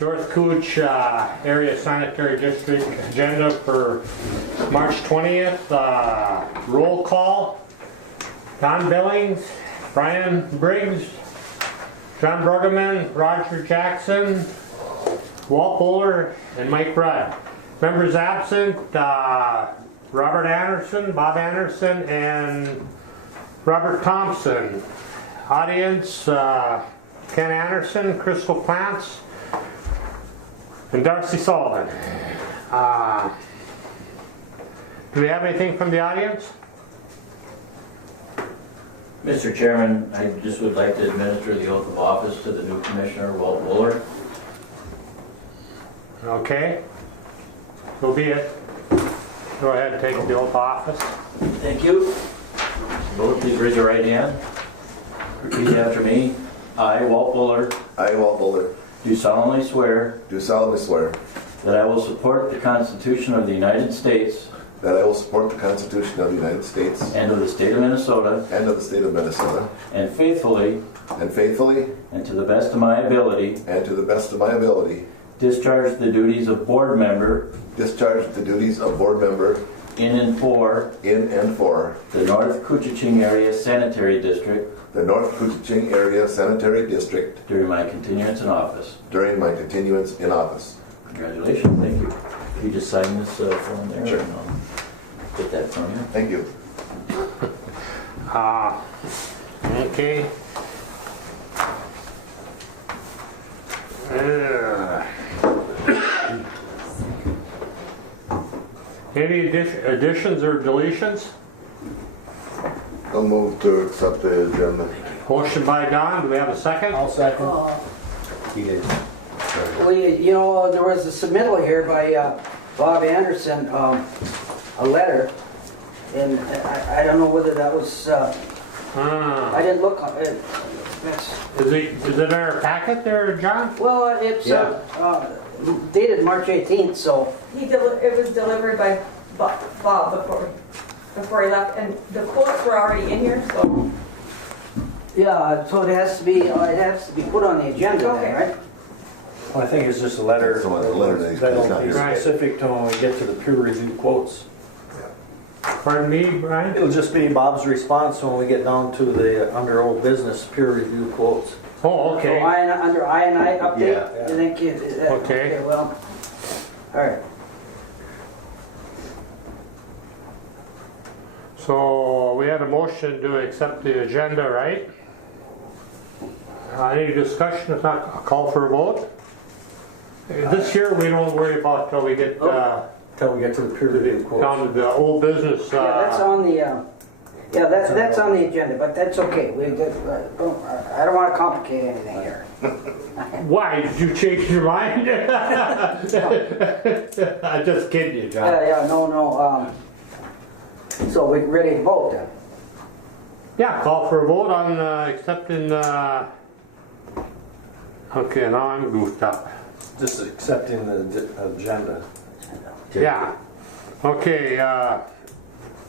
North Cooch Area Sanitary District agenda for March 20th. Roll call. Don Billings, Brian Briggs, John Bruggeman, Roger Jackson, Walt Bowler, and Mike Rudd. Members absent, Robert Anderson, Bob Anderson, and Robert Thompson. Audience, Ken Anderson, Crystal Plants, and Darcy Sullivan. Do we have anything from the audience? Mr. Chairman, I just would like to administer the oath of office to the new commissioner, Walt Wooler. Okay. So be it. Go ahead and take the oath of office. Thank you. Both please raise your right hand. Repeat after me. I, Walt Wooler, I, Walt Bowler, do solemnly swear do solemnly swear that I will support the Constitution of the United States that I will support the Constitution of the United States and of the state of Minnesota, and of the state of Minnesota, and faithfully and faithfully and to the best of my ability and to the best of my ability discharge the duties of board member discharge the duties of board member in and for in and for the North Koochiching Area Sanitary District the North Koochiching Area Sanitary District during my continuance in office. during my continuance in office. Congratulations, thank you. You just sign this form there? Sure. And I'll get that from you. Thank you. Okay. Any additions or deletions? I'll move to accept the agenda. Motion by Don, do we have a second? I'll second. He did. Well, you know, there was a submittal here by Bob Anderson, a letter, and I don't know whether that was, I didn't look, Is it in our packet there, John? well, it's dated March 18th, so, It was delivered by Bob before he left, and the quotes were already in here, so. yeah, so it has to be put on the agenda then, Okay. right? Well, I think it's just a letter. It's the one- the letter that he's That'll not be here. specific to when we get to the peer review quotes. Pardon me, Brian? It'll just be Bob's response when we get down to the under old business peer review quotes. Oh, So okay. under I&I update? Yeah. You think Okay. well, all right. So we had a motion to accept the agenda, right? Any discussion? If not, I'll call for a vote. This year we don't worry about till we get Till we get to the peer review quotes. down to the old business. Yeah, that's on the, that's on the agenda, but that's okay. I don't want to complicate anything here. Why, did you change your mind? I'm just kidding you, John. Yeah, no. So we're ready to vote then? Yeah, call for a vote on accepting, okay, now I'm goofed up. Just accepting the agenda. Yeah. Okay,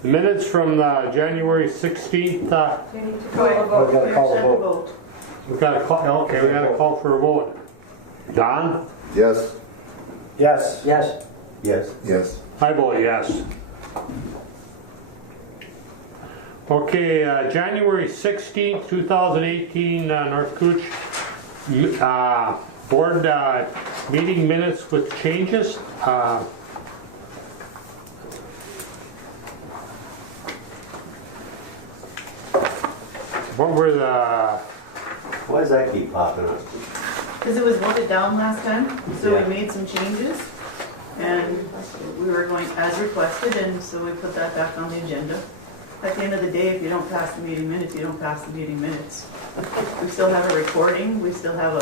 minutes from January 16th. You need to call a vote. We gotta call a vote. We got to call, okay, we got to call for a vote. Don? Yes. Yes. Yes. Yes. Yes. I vote yes. Okay, January 16th, 2018, North Cooch board meeting minutes with changes. What were the, Why does that keep popping up? Because it was voted down last time, so Yeah. we made some changes. And we were going as requested, and so we put that back on the agenda. At the end of the day, if you don't pass the meeting minutes, you don't pass the meeting minutes. We still have a recording, we have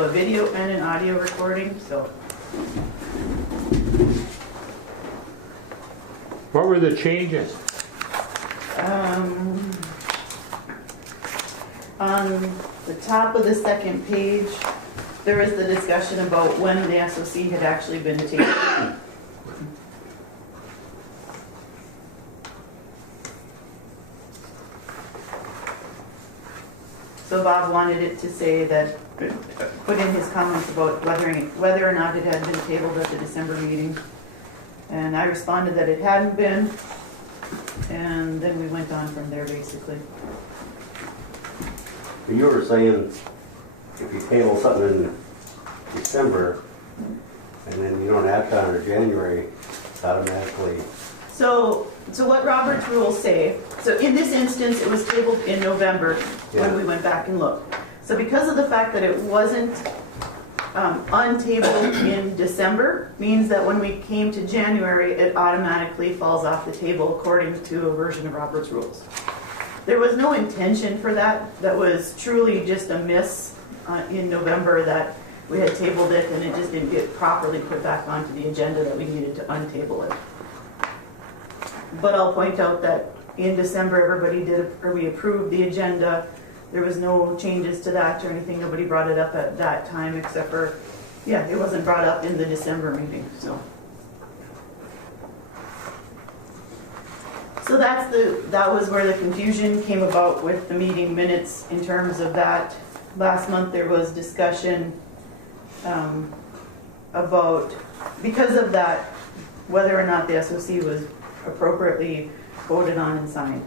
a video and an audio recording, so. what were the changes? On the top of the second page, there is the discussion about when the SOC had actually been taken. So Bob wanted it to say that, put in his comments about whether or not it had been tabled at the December meeting. And I responded that it hadn't been, and then we went on from there, basically. You were saying if you table something in December and then you don't act on it in January, it's automatically. So what Robert's rules say, so in this instance, it was tabled in November when we went back and looked. So because of the fact that it wasn't untabled in December, means that when we came to January, it automatically falls off the table according to a version of Robert's rules. There was no intention for that. That was truly just a miss in November that we had tabled it and it just didn't get properly put back onto the agenda that we needed to untable it. But I'll point out that in December, everybody did, or we approved the agenda. There was no changes to that or anything. Nobody brought it up at that time except for, yeah, it wasn't brought up in the December meeting, so. So that was where the confusion came about with the meeting minutes in terms of that. Last month there was discussion about, because of that, whether or not the SOC was appropriately voted on and signed.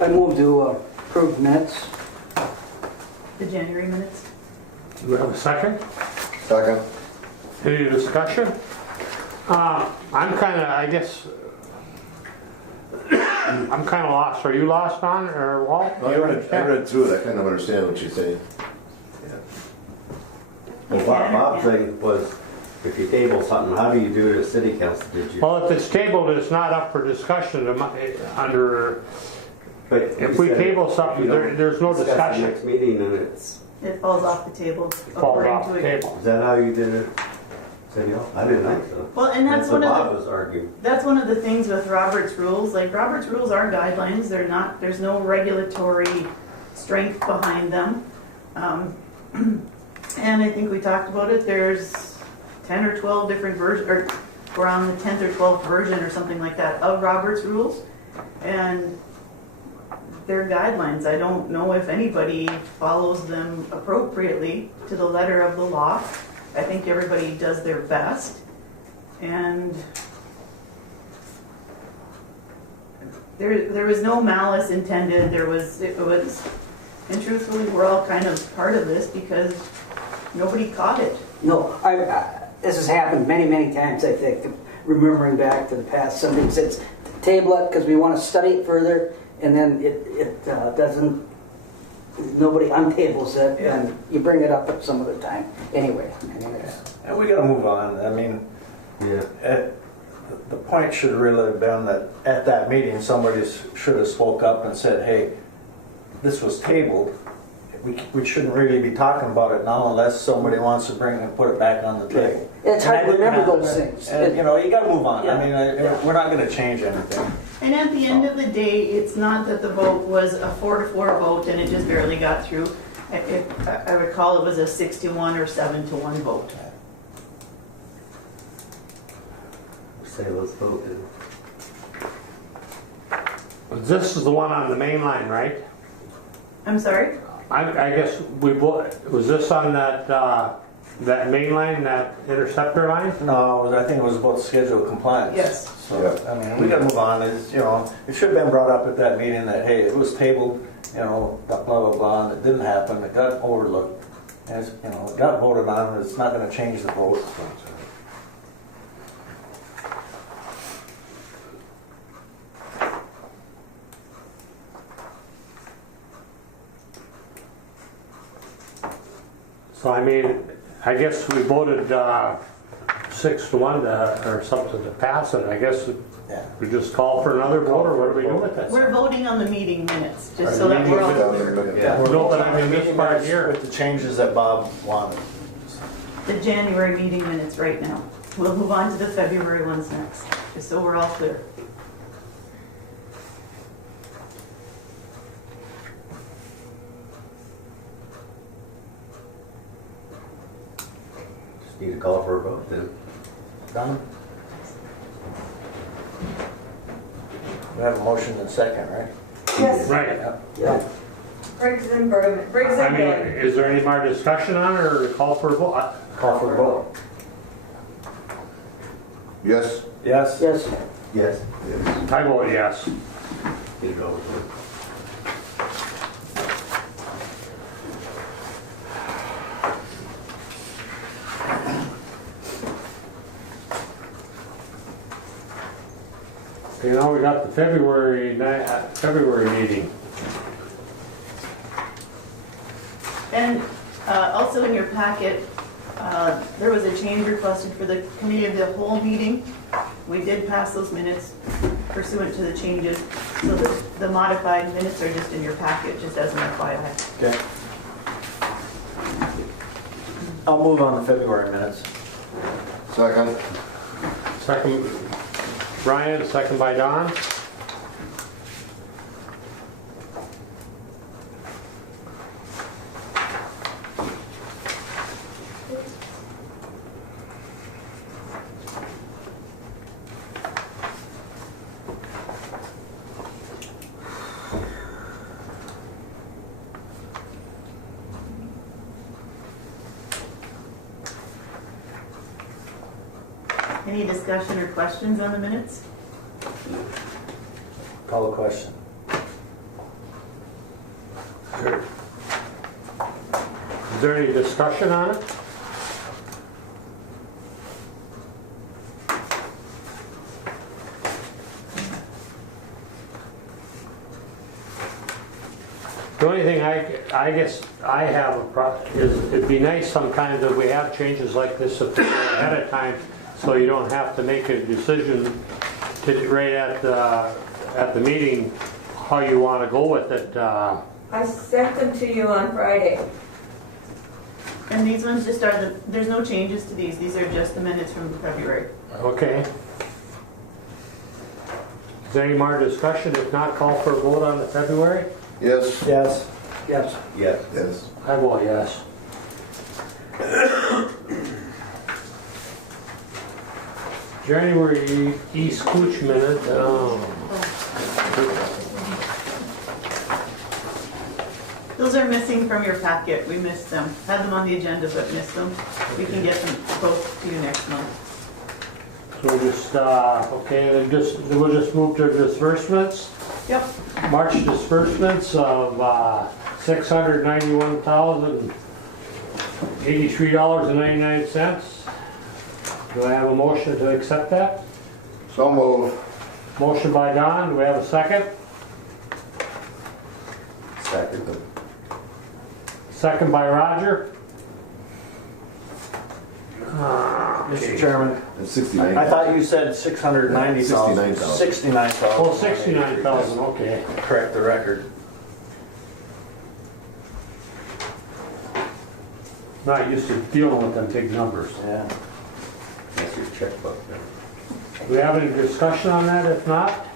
I move to approve minutes. The January minutes? Do we have a second? Second. Any discussion? I'm kind of, I guess, I'm kind of lost. Are you lost on, or Walt? I read through it, I kind of understand what you're saying. Well, Bob's thing was, if you table something, how do you do it at city council? Did you? Well, if it's tabled, it's not up for discussion under, But if we table something, there's no discuss discussion. the next meeting and it's, It falls off the table Falls according off to the it. table. is that how you did it? City Hall? I didn't think so. Well, and that's what one of Bob the, was arguing. that's one of the things with Robert's rules. Like, Robert's rules are guidelines. They're not, there's no regulatory strength behind them. And I think we talked about it. There's 10 or 12 different versions, or we're on the 10th or 12th version or something like that of Robert's rules. And they're guidelines. I don't know if anybody follows them appropriately to the letter of the law. I think everybody does their best. And there was no malice intended. It was, and truthfully, we're all kind of part of this because nobody caught it. No, this has happened many, many times, I think, remembering back to the past. Somebody says, table it because we want to study it further, and then it doesn't, nobody untables it, and you bring it up at some other time. Anyway. And we gotta move on. I mean, Yeah. the point should really have been that at that meeting, somebody should have spoke up and said, hey, this was tabled. We shouldn't really be talking about it now unless somebody wants to bring and put it back on the table. It's hard And to I remember didn't those happen. things. And, you know, you gotta move on. Yeah. I mean, we're not gonna change anything. And at the end of the day, it's not that the vote was a 4-4 vote and it just barely got through. I recall it was a 6-1 or 7-1 vote. Say let's vote. This is the one on the main line, right? I'm sorry? I guess was this on that main line, that interceptor line? No, I think it was about schedule compliance. Yes. So, I mean, we gotta move on. It's, you know, it should have been brought up at that meeting that, hey, it was tabled, you know, blah, blah, blah, and it didn't happen. It got overlooked. And it's, you know, it got voted on. It's not gonna change the vote. So I mean, I guess we voted 6-1 or something to pass it. I guess Yeah. we just call for another vote, or what do we do with this? We're voting on the meeting minutes, just so that we're all clear. Yeah. No, but I mean this part here. With the changes that Bob wanted. The January meeting minutes right now. We'll move on to the February ones next, just so we're all clear. Just need to call for a vote then. Done? We have a motion and second, right? Yes, Right. Yeah. Briggs and Bergman, Briggs I and mean, Billy. is there any more discussion on it or call for a vote? Call for a vote. Yes? Yes? Yes. Yes. Yes. I vote yes. Get it over with. Okay, now we got the February meeting. And also in your packet, there was a change requested for the committee of the whole meeting. We did pass those minutes pursuant to the changes. So the modified minutes are just in your packet, just as an FYI. Okay. I'll move on the February minutes. Second? Second, Brian, second by Don. Any discussion or questions on the minutes? Call the question. Is there any discussion on it? The only thing I guess I have is it'd be nice sometimes if we have changes like this ahead of time, so you don't have to make a decision right at the meeting how you want to go with it. I sent them to you on Friday. And these ones just are there's no changes to these. These are just the minutes from February. Okay. Is there any more discussion? If not, call for a vote on the February? Yes? Yes. Yes. Yes. Yes. I vote yes. January East Cooch minute. Those are missing from your packet. We missed them. Had them on the agenda, but missed them. We can get them both to you next month. So we'll just, okay, we'll just move to disbursements. Yep. March disbursements of $691,083.99. Do I have a motion to accept that? So move. Motion by Don, do we have a second? Second. Second by Roger. Mr. Chairman, It's 69. I thought you said 690,000. 69,000. 69,000. Oh, 69,000, okay. Correct the record. Not used to dealing with them big numbers. Yeah. That's your checkbook. Do we have any discussion on that? If not,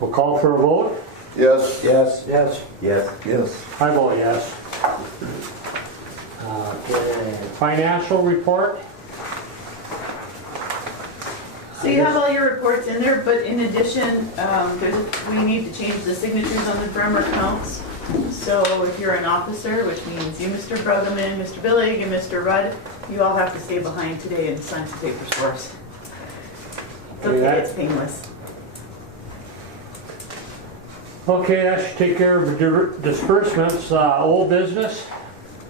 we'll call for a vote. Yes? Yes. Yes. Yes. Yes. I vote yes. Okay, financial report. So you have all your reports in there, but in addition, we need to change the signatures on the Bremer accounts. So if you're an officer, which means you, Mr. Bruggeman, Mr. Billig, and Mr. Rudd, you all have to stay behind today and sign some papers for us. It's okay, it's painless. Okay, that should take care of disbursements. Old business.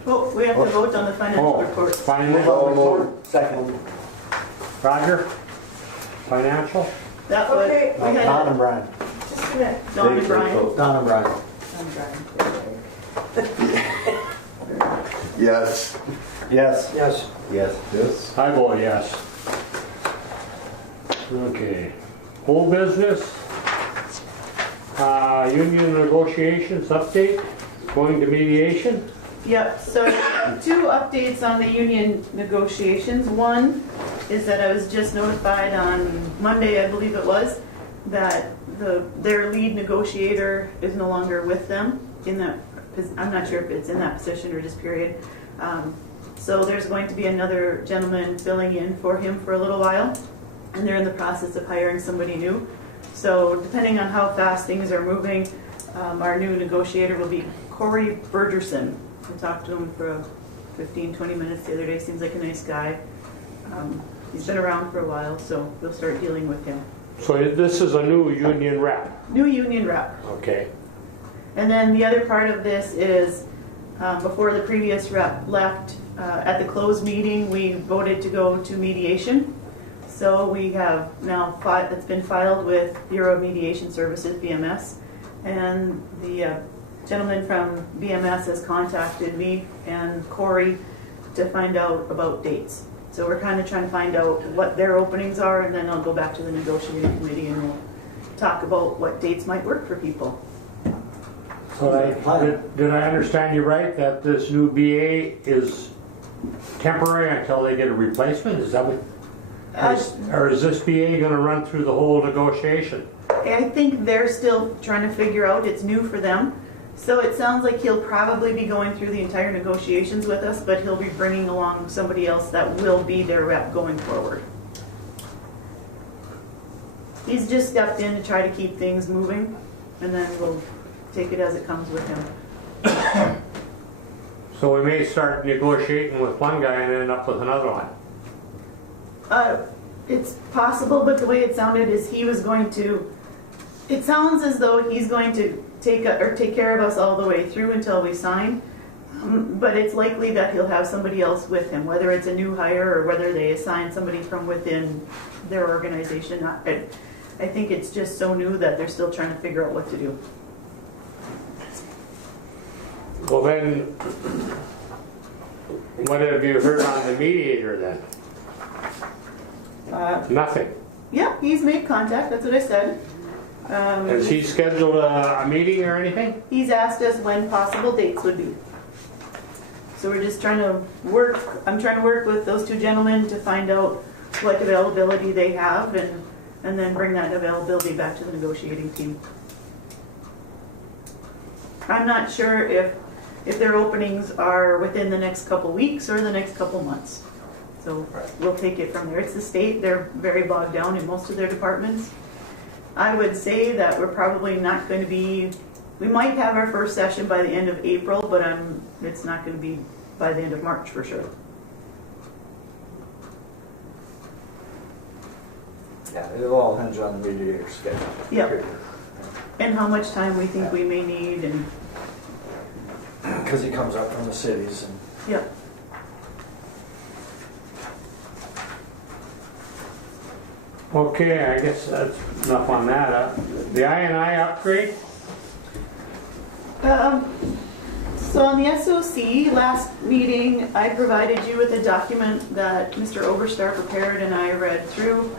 Oh, we have to vote on the financial reports. Financial report. Second. Roger. Financial. That was, Okay. we had Don and Brian. Just a minute. Don and Brian. Don and Brian. I'm driving. Yes. Yes. Yes. Yes. Yes. I vote yes. Okay. Old business. Union negotiations update. Going to mediation. Yep, so 2 updates on the union negotiations. One is that I was just notified on Monday, I believe it was, that their lead negotiator is no longer with them in that, I'm not sure if it's in that position or just period. So there's going to be another gentleman filling in for him for a little while. and they're in the process of hiring somebody new. So depending on how fast things are moving, our new negotiator will be Corey Bergerson. I talked to him for 15, 20 minutes the other day. Seems like a nice guy. He's been around for a while, so we'll start dealing with him. So this is a new union rep, New union rep. okay? And then the other part of this is, before the previous rep left, at the closed meeting, we voted to go to mediation. So we have now, it's been filed with Bureau of Mediation Services, BMS, and the gentleman from BMS has contacted me and Corey to find out about dates. So we're kind of trying to find out what their openings are, and then I'll go back to the negotiating committee and we'll talk about what dates might work for people. So did I understand you right, that this new BA is temporary until they get a replacement? Is that what? Or is this BA gonna run through the whole negotiation? I think they're still trying to figure out, it's new for them. So it sounds like he'll probably be going through the entire negotiations with us, but he'll be bringing along somebody else that will be their rep going forward. He's just stepped in to try to keep things moving, and then we'll take it as it comes with him. So we may start negotiating with one guy and end up with another one. It's possible, but the way it sounded is he was going to, it sounds as though he's going to take care of us all the way through until we sign. But it's likely that he'll have somebody else with him, whether it's a new hire or whether they assign somebody from within their organization. I think it's just so new that they're still trying to figure out what to do. Well then, what have you heard on the mediator then? Nothing. Yeah, he's made contact, that's what I said. Has he scheduled a meeting or anything? He's asked us when possible dates would be. So we're just trying to work, I'm trying to work with those two gentlemen to find out what availability they have and then bring that availability back to the negotiating team. I'm not sure if their openings are within the next couple weeks or the next couple months. So we'll take it from there. It's the state, they're very bogged down in most of their departments. I would say that we're probably not going to be, we might have our first session by the end of April, but it's not going to be by the end of March for sure. Yeah, it'll all hinge on the mediator's schedule. Yep. And how much time we think we may need and, Because he comes up from the cities and. yep. Okay, I guess that's enough on that. The I&I upgrade? So on the SOC, last meeting, I provided you with a document that Mr. Oberstar prepared and I read through.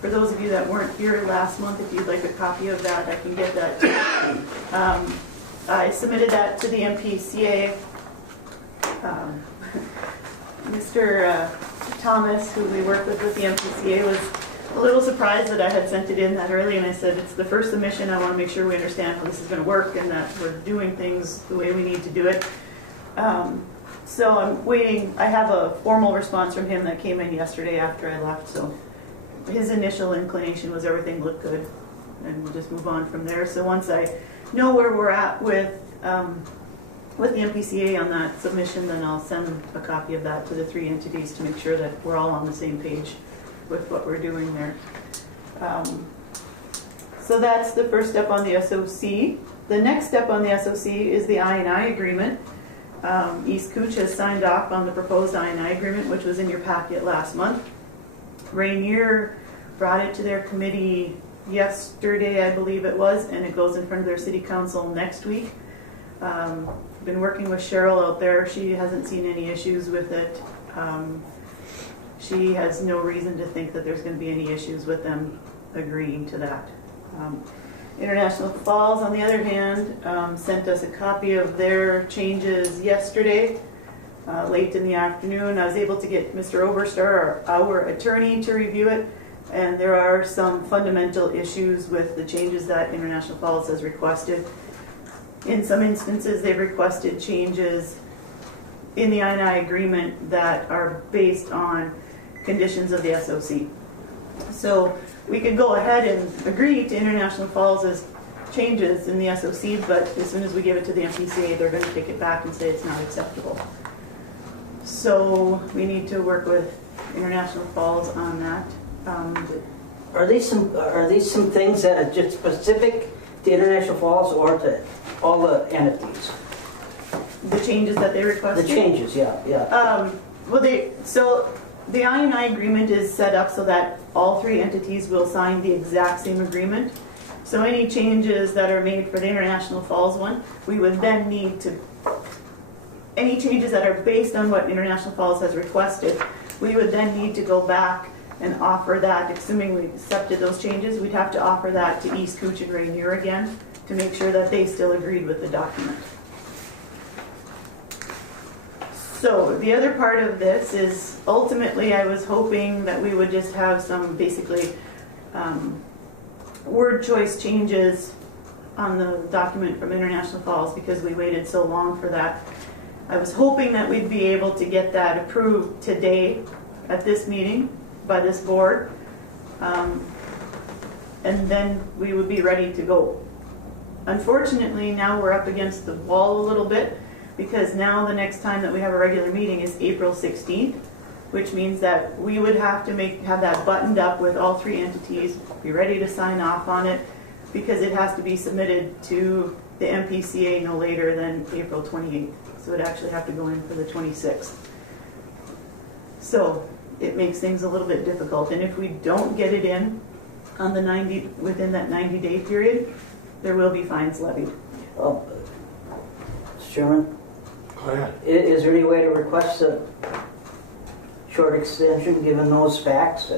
For those of you that weren't here last month, if you'd like a copy of that, I can get that to you. I submitted that to the MPCA. Mr. Thomas, who we work with the MPCA, was a little surprised that I had sent it in that early, and I said, it's the first submission, I want to make sure we understand how this is going to work and that we're doing things the way we need to do it. So I'm waiting, I have a formal response from him that came in yesterday after I left, so his initial inclination was everything looked good, and we'll just move on from there. So once I know where we're at with the MPCA on that submission, then I'll send a copy of that to the three entities to make sure that we're all on the same page with what we're doing there. So that's the first step on the SOC. The next step on the SOC is the I&I agreement. East Cooch has signed off on the proposed I&I agreement, which was in your packet last month. Rainier brought it to their committee yesterday, I believe it was, and it goes in front of their city council next week. Been working with Cheryl out there. She hasn't seen any issues with it. She has no reason to think that there's going to be any issues with them agreeing to that. International Falls, on the other hand, sent us a copy of their changes yesterday, late in the afternoon. I was able to get Mr. Oberstar, our attorney, to review it, and there are some fundamental issues with the changes that International Falls has requested. In some instances, they've requested changes in the I&I agreement that are based on conditions of the SOC. So we could go ahead and agree to International Falls' changes in the SOC, but as soon as we give it to the MPCA, they're going to take it back and say it's not acceptable. So we need to work with International Falls on that. Are these some things that are just specific to International Falls or to all the entities? The changes that they The requested? changes, yeah. So the I&I agreement is set up so that all three entities will sign the exact same agreement. So any changes that are made for the International Falls one, we would then need to, any changes that are based on what International Falls has requested, we would then need to go back and offer that, assuming we accepted those changes, we'd have to offer that to East Cooch and Rainier again to make sure that they still agreed with the document. So the other part of this is ultimately I was hoping that we would just have some basically word choice changes on the document from International Falls because we waited so long for that. I was hoping that we'd be able to get that approved today at this meeting by this board. And then we would be ready to go. Unfortunately, now we're up against the wall a little bit because now the next time that we have a regular meeting is April 16th, which means that we would have to have that buttoned up with all three entities, be ready to sign off on it because it has to be submitted to the MPCA no later than April 28th. So it'd actually have to go in for the 26th. So it makes things a little bit difficult. And if we don't get it in on the within that 90-day period, there will be fines levied. Mr. Chairman, Go ahead. is there any way to request a short extension given those facts?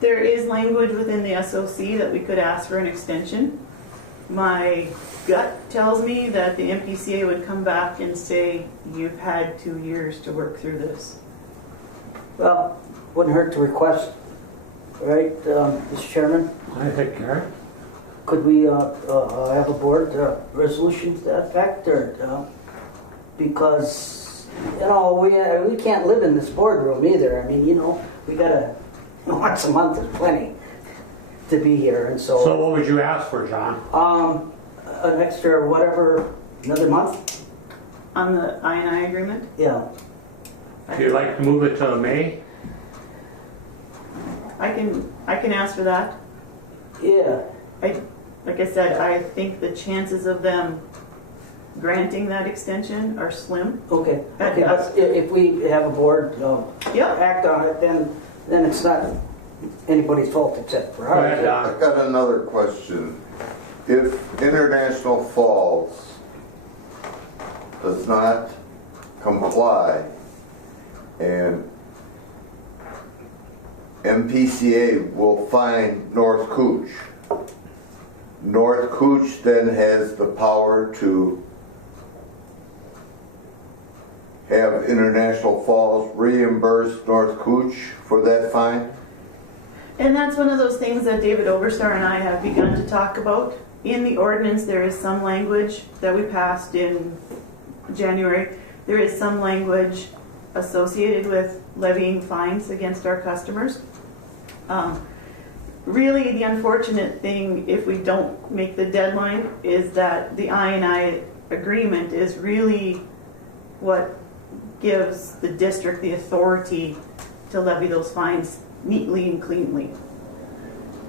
There is language within the SOC that we could ask for an extension. My gut tells me that the MPCA would come back and say, you've had 2 years to work through this. Well, wouldn't hurt to request, right, Mr. Chairman? I think, Gary. Could we have a board resolution to that effect, or because we can't live in this boardroom either. I mean, we gotta once a month is plenty to be here, and so. So what would you ask for, John? An extra whatever, another month. On the I&I agreement? Yeah. If you'd like to move it to May? I can ask for that. Yeah. Like I said, I think the chances of them granting that extension are slim. Okay. At Okay. best. But if we have a board Yep. act on it, then it's not anybody's fault except for Go ahead, ours. I've Don. got another question. If International Falls does not comply and MPCA will fine North Cooch, North Cooch then has the power to have International Falls reimburse North Cooch for that fine? And that's one of those things that David Oberstar and I have begun to talk about. In the ordinance, there is some language that we passed in January. There is some language associated with levying fines against our customers. Really, the unfortunate thing, if we don't make the deadline, is that the I&I agreement is really what gives the district the authority to levy those fines neatly and cleanly.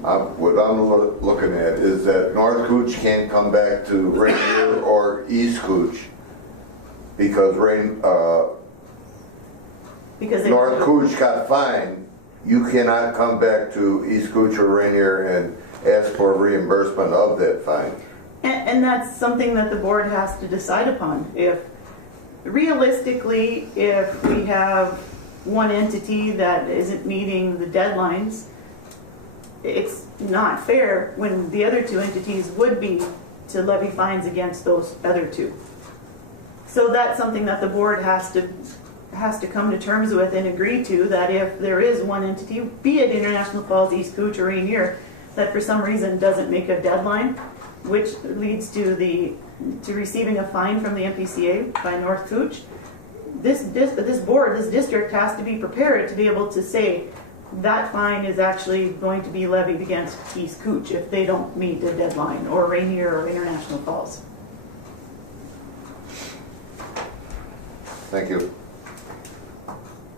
What I'm looking at is that North Cooch can't come back to Rainier or East Cooch because Because they North Cooch got fined. You cannot come back to East Cooch or Rainier and ask for reimbursement of that fine. And that's something that the board has to decide upon. If realistically, if we have one entity that isn't meeting the deadlines, it's not fair when the other two entities would be to levy fines against those other two. So that's something that the board has to come to terms with and agree to, that if there is one entity, be it International Falls, East Cooch, or Rainier, that for some reason doesn't make a deadline, which leads to receiving a fine from the MPCA by North Cooch, this board, this district has to be prepared to be able to say, that fine is actually going to be levied against East Cooch if they don't meet the deadline, or Rainier or International Falls. Thank you.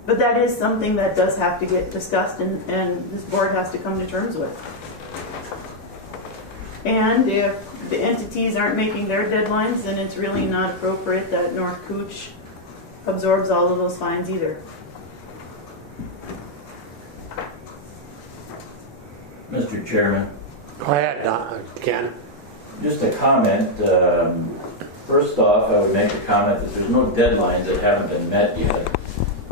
But that is something that does have to get discussed and this board has to come to terms with. And if the entities aren't making their deadlines, then it's really not appropriate that North Cooch absorbs all of those fines either. Mr. Chairman, Go ahead, Ken. just a comment. First off, I would make a comment that there's no deadlines that haven't been met yet.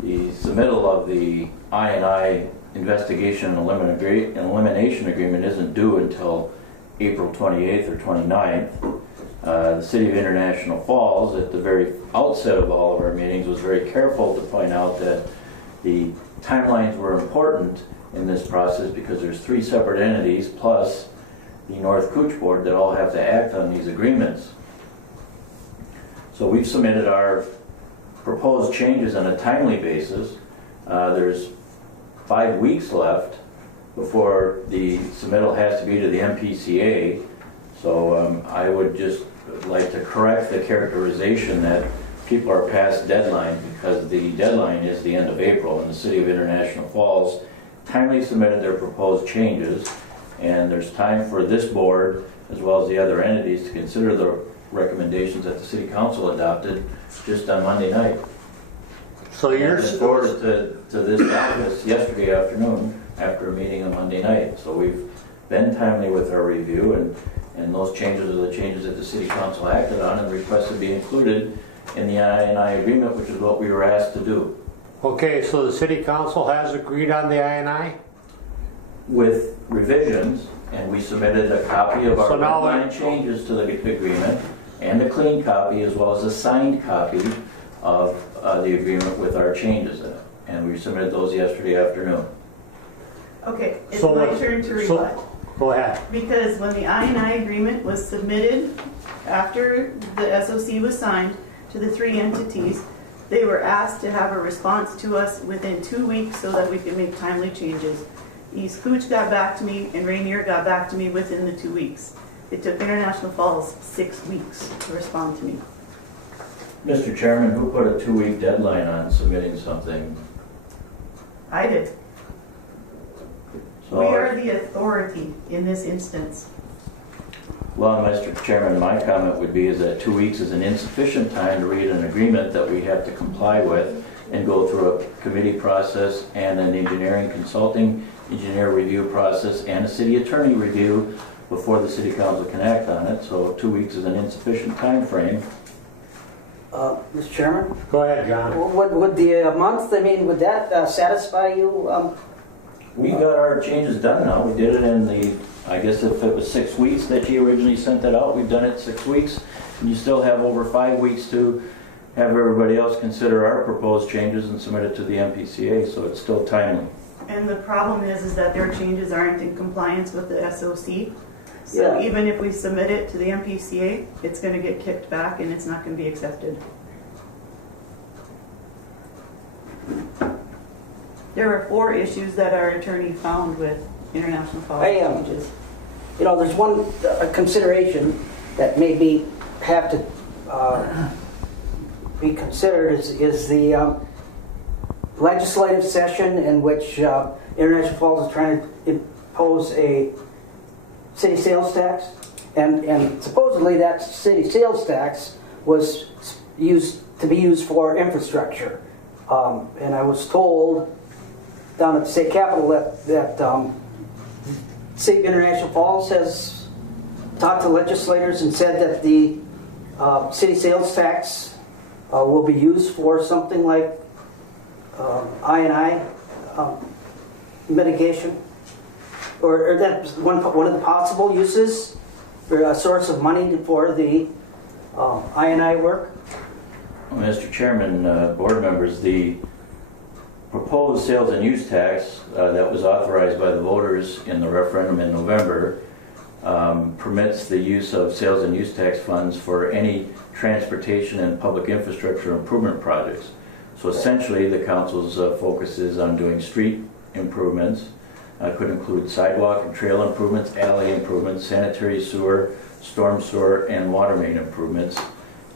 The submittal of the I&I investigation and elimination agreement isn't due until April 28th or 29th. The City of International Falls, at the very outset of all of our meetings, was very careful to point out that the timelines were important in this process because there's 3 separate entities plus the North Cooch Board that all have to act on these agreements. So we've submitted our proposed changes on a timely basis. There's 5 weeks left before the submittal has to be to the MPCA. So I would just like to correct the characterization that people are past deadline, because the deadline is the end of April, and the City of International Falls timely submitted their proposed changes, and there's time for this board as well as the other entities to consider the recommendations that the City Council adopted just on Monday night. So I you're, forwarded to this office yesterday afternoon after a meeting on Monday night. So we've been timely with our review, and those changes are the changes that the City Council acted on and requested be included in the I&I agreement, which is what we were asked to do. okay, so the city council has agreed on the I&I? With revisions, and we submitted a copy of our So now line changes to the agreement, and a clean copy as well as a signed copy of the agreement with our changes in it. And we submitted those yesterday afternoon. Okay, it's So my what- turn to so- rebut. Go ahead. Because when the I&I agreement was submitted after the SOC was signed to the 3 entities, they were asked to have a response to us within 2 weeks so that we could make timely changes. East Cooch got back to me and Rainier got back to me within the 2 weeks. It took International Falls 6 weeks to respond to me. Mr. Chairman, who put a 2-week deadline on submitting something? I did. So, We are the authority in this instance. well, Mr. Chairman, my comment would be is that 2 weeks is an insufficient time to read an agreement that we have to comply with and go through a committee process and an engineering consulting engineer review process and a city attorney review before the city council can act on it. So 2 weeks is an insufficient time frame. Mr. Chairman, Go ahead, John. would the month, I mean, would that satisfy you? We got our changes done now. We did it in the, I guess if it was 6 weeks that you originally sent that out, we've done it 6 weeks. And you still have over 5 weeks to have everybody else consider our proposed changes and submit it to the MPCA, so it's still timely. And the problem is that their changes aren't in compliance with the SOC. So Yeah. even if we submit it to the MPCA, it's going to get kicked back and it's not going to be accepted. There are 4 issues that our attorney found with International Falls changes. You know, there's one consideration that maybe have to be considered is the legislative session in which International Falls is trying to impose a city sales tax, and supposedly that city sales tax was to be used for infrastructure. And I was told down at the state capitol that City of International Falls has talked to legislators and said that the city sales tax will be used for something like I&I mitigation, or that's one of the possible uses for a source of money for the I&I work. Mr. Chairman, board members, the proposed sales and use tax that was authorized by the voters in the referendum in November permits the use of sales and use tax funds for any transportation and public infrastructure improvement projects. So essentially, the council's focus is on doing street improvements. Could include sidewalk and trail improvements, alley improvements, sanitary sewer, storm sewer, and water main improvements.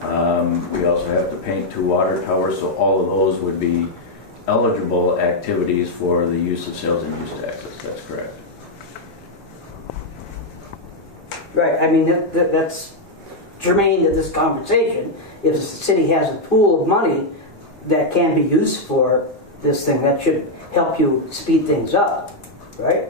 We also have to paint 2 water towers, so all of those would be eligible activities for the use of sales and use taxes. That's correct. Right, I mean, that's germane to this conversation. If the city has a pool of money that can be used for this thing, that should help you speed things up, right?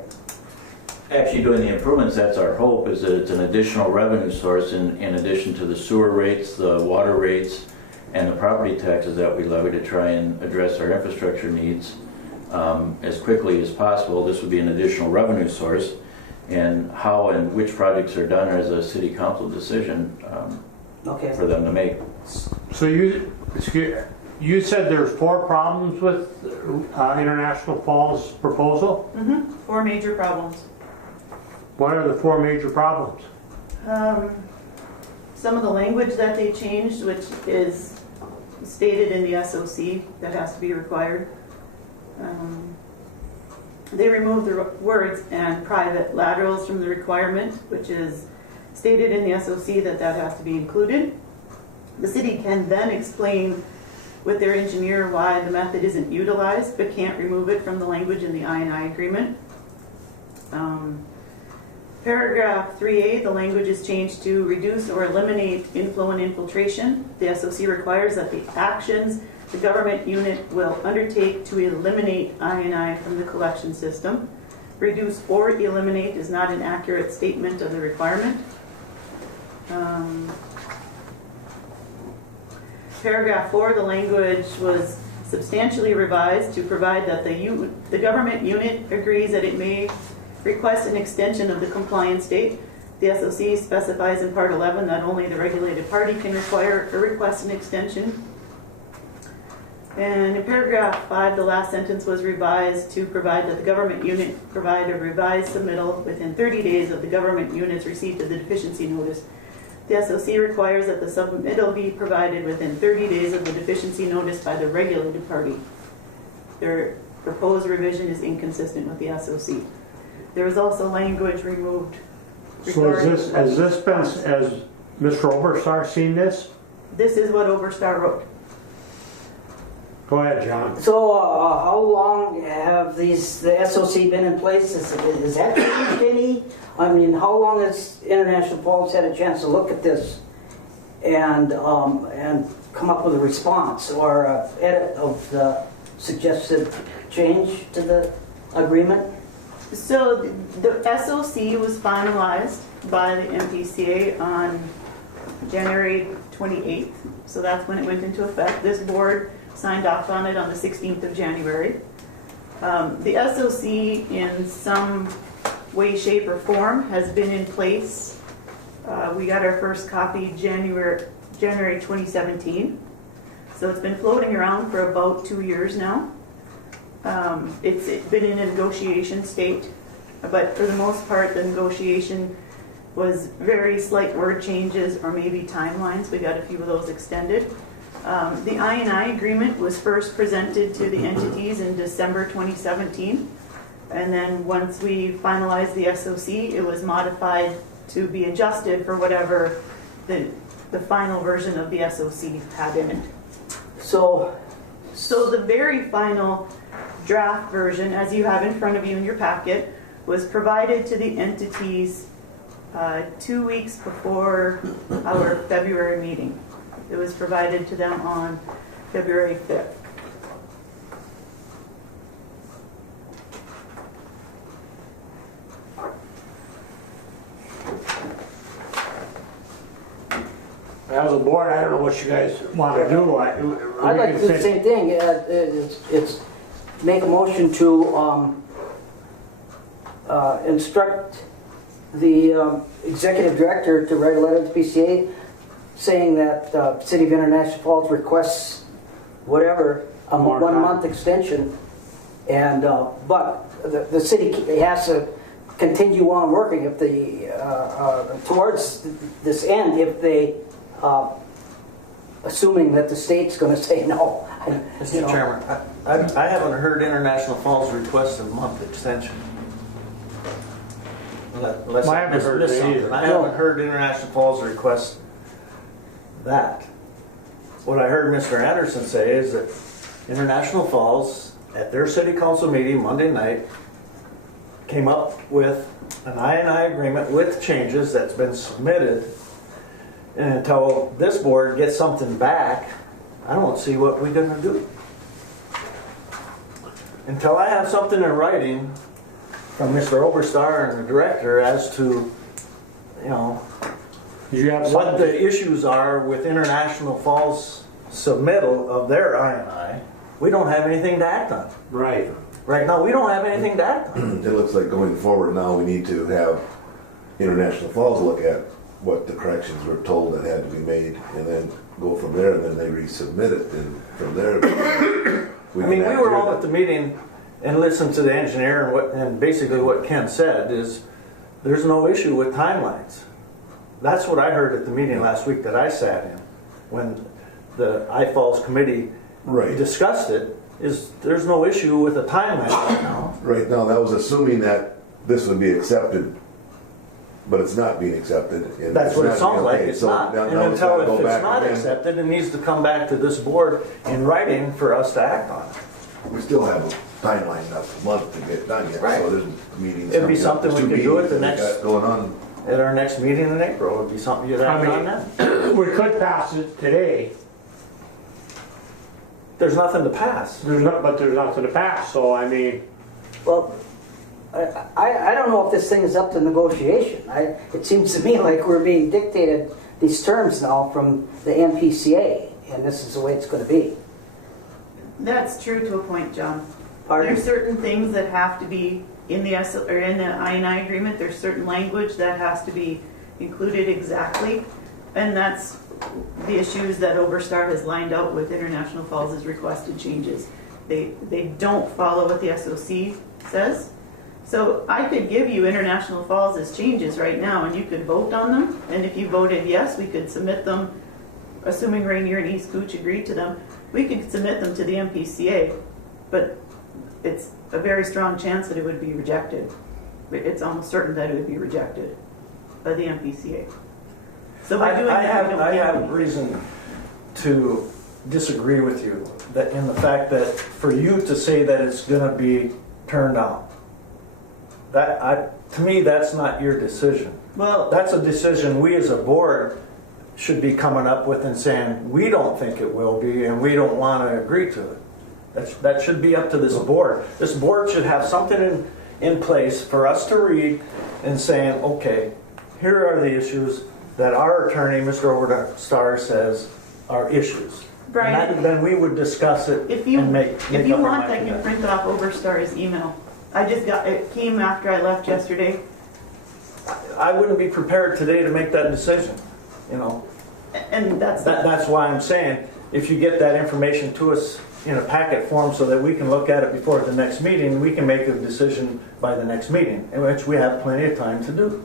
Actually, doing the improvements, that's our hope, is that it's an additional revenue source in addition to the sewer rates, the water rates, and the property taxes that we levy to try and address our infrastructure needs as quickly as possible. This would be an additional revenue source, and how and which projects are done is a city council decision for them to make. So you said there's 4 problems with International Falls proposal? 4 major problems. What are the 4 major problems? Some of the language that they changed, which is stated in the SOC that has to be required. They removed the words "and private laterals" from the requirement, which is stated in the SOC that has to be included. The city can then explain with their engineer why the method isn't utilized, but can't remove it from the language in the I&I agreement. Paragraph 3A, the language is changed to reduce or eliminate inflow and infiltration. The SOC requires that the actions the government unit will undertake to eliminate I&I from the collection system. Reduce or eliminate is not an accurate statement of the requirement. Paragraph 4, the language was substantially revised to provide that the government unit agrees that it may request an extension of the compliance date. The SOC specifies in Part 11 that only the regulated party can require or request an extension. And in paragraph 5, the last sentence was revised to provide that the government unit provide a revised submittal within 30 days of the government unit's receipt of the deficiency notice. The SOC requires that the submittal be provided within 30 days of the deficiency notice by the regulated party. Their proposed revision is inconsistent with the SOC. There was also language removed. So has Mr. Oberstar seen this? This is what Oberstar wrote. Go ahead, John. So how long have the SOC been in place? Is that changed any? I mean, how long has International Falls had a chance to look at this and come up with a response or a edit of the suggested change to the agreement? So the SOC was finalized by the MPCA on January 28th. So that's when it went into effect. This board signed off on it on the 16th of January. The SOC in some way, shape, or form has been in place. We got our first copy January 2017. So it's been floating around for about 2 years now. It's been in a negotiation state, but for the most part, the negotiation was very slight word changes or maybe timelines. We got a few of those extended. The I&I agreement was first presented to the entities in December 2017. And then once we finalized the SOC, it was modified to be adjusted for whatever the final version of the SOC had in it. So the very final draft version, as you have in front of you in your packet, was provided to the entities 2 weeks before our February meeting. It was provided to them on February 5th. As a board, I don't know what you guys want to do. I'd like to do the same thing. It's make a motion to instruct the executive director to write a letter to PCA saying that City of International Falls requests whatever, a More time. 1 month extension, and but the city has to continue on working if towards this end if they assuming that the state's going to say no. Mr. Chairman, I haven't heard International Falls request a month extension. Unless I haven't heard missed it something. either. I haven't heard International Falls request that. What I heard Mr. Anderson say is that International Falls, at their city council meeting Monday night, came up with an I&I agreement with changes that's been submitted. And until this board gets something back, I don't see what we're gonna do. Until I have something in writing from Mr. Oberstar and the director as to, you know, You have what some, the issues are with International Falls submittal of their I&I, we don't have anything to act on. right. Right now, we don't have anything to act on. It looks like going forward now, we need to have International Falls look at what the corrections were told that had to be made, and then go from there, and then they resubmit it, and from there. I mean, we were all at the meeting and listened to the engineer, and basically what Ken said is, there's no issue with timelines. That's what I heard at the meeting last week that I sat in, when the I-Falls committee Right. discussed it, is there's no issue with a timeline right now. Right now, that was assuming that this would be accepted, but it's not being accepted. and That's it's what it not sounds being like, paid. it's So not. now- And now it's gotta until go if it's back not again. accepted, it needs to come back to this board in writing for us to act on it. We still have a timeline of a month to get done yet, Right. so there's meetings. It'd be coming up. something There's we two could do at the meetings we next- got Going on. At our next meeting in April, it'd be something you'd act on then. We could pass it today, There's nothing to pass. but there's nothing to pass, so I mean, Well, I don't know if this thing is up to negotiation. It seems to me like we're being dictated these terms now from the MPCA, and this is the way it's gonna be. That's true to a point, John. Pardon? There's certain things that have to be in the I&I agreement. There's certain language that has to be included exactly, and that's the issues that Oberstar has lined out with International Falls' requested changes. They don't follow what the SOC says. So I could give you International Falls' changes right now, and you could vote on them. And if you voted yes, we could submit them, assuming Rainier and East Cooch agreed to them, we could submit them to the MPCA. But it's a very strong chance that it would be rejected. It's almost certain that it would be rejected by the MPCA. So by doing I that, we don't have gain reason to disagree with you that in the fact that for you to say that it's gonna be turned down, to me, that's not your decision. Well, That's a decision we as a board should be coming up with and saying, we don't think it will be and we don't want to agree to it. That should be up to this board. This board should have something in place for us to read and saying, okay, here are the issues that our attorney, Mr. Oberstar, says are issues. Brian, And then we would discuss it if you and make if you up our want, mind I on can that. print off Oberstar's email. I just got it came after I left yesterday. I wouldn't be prepared today to make that decision, you know. And That's why I'm saying, if you get that information to us in a packet form so that we can look at it before the next meeting, we can make a decision by the next meeting, in which we have plenty of time to do.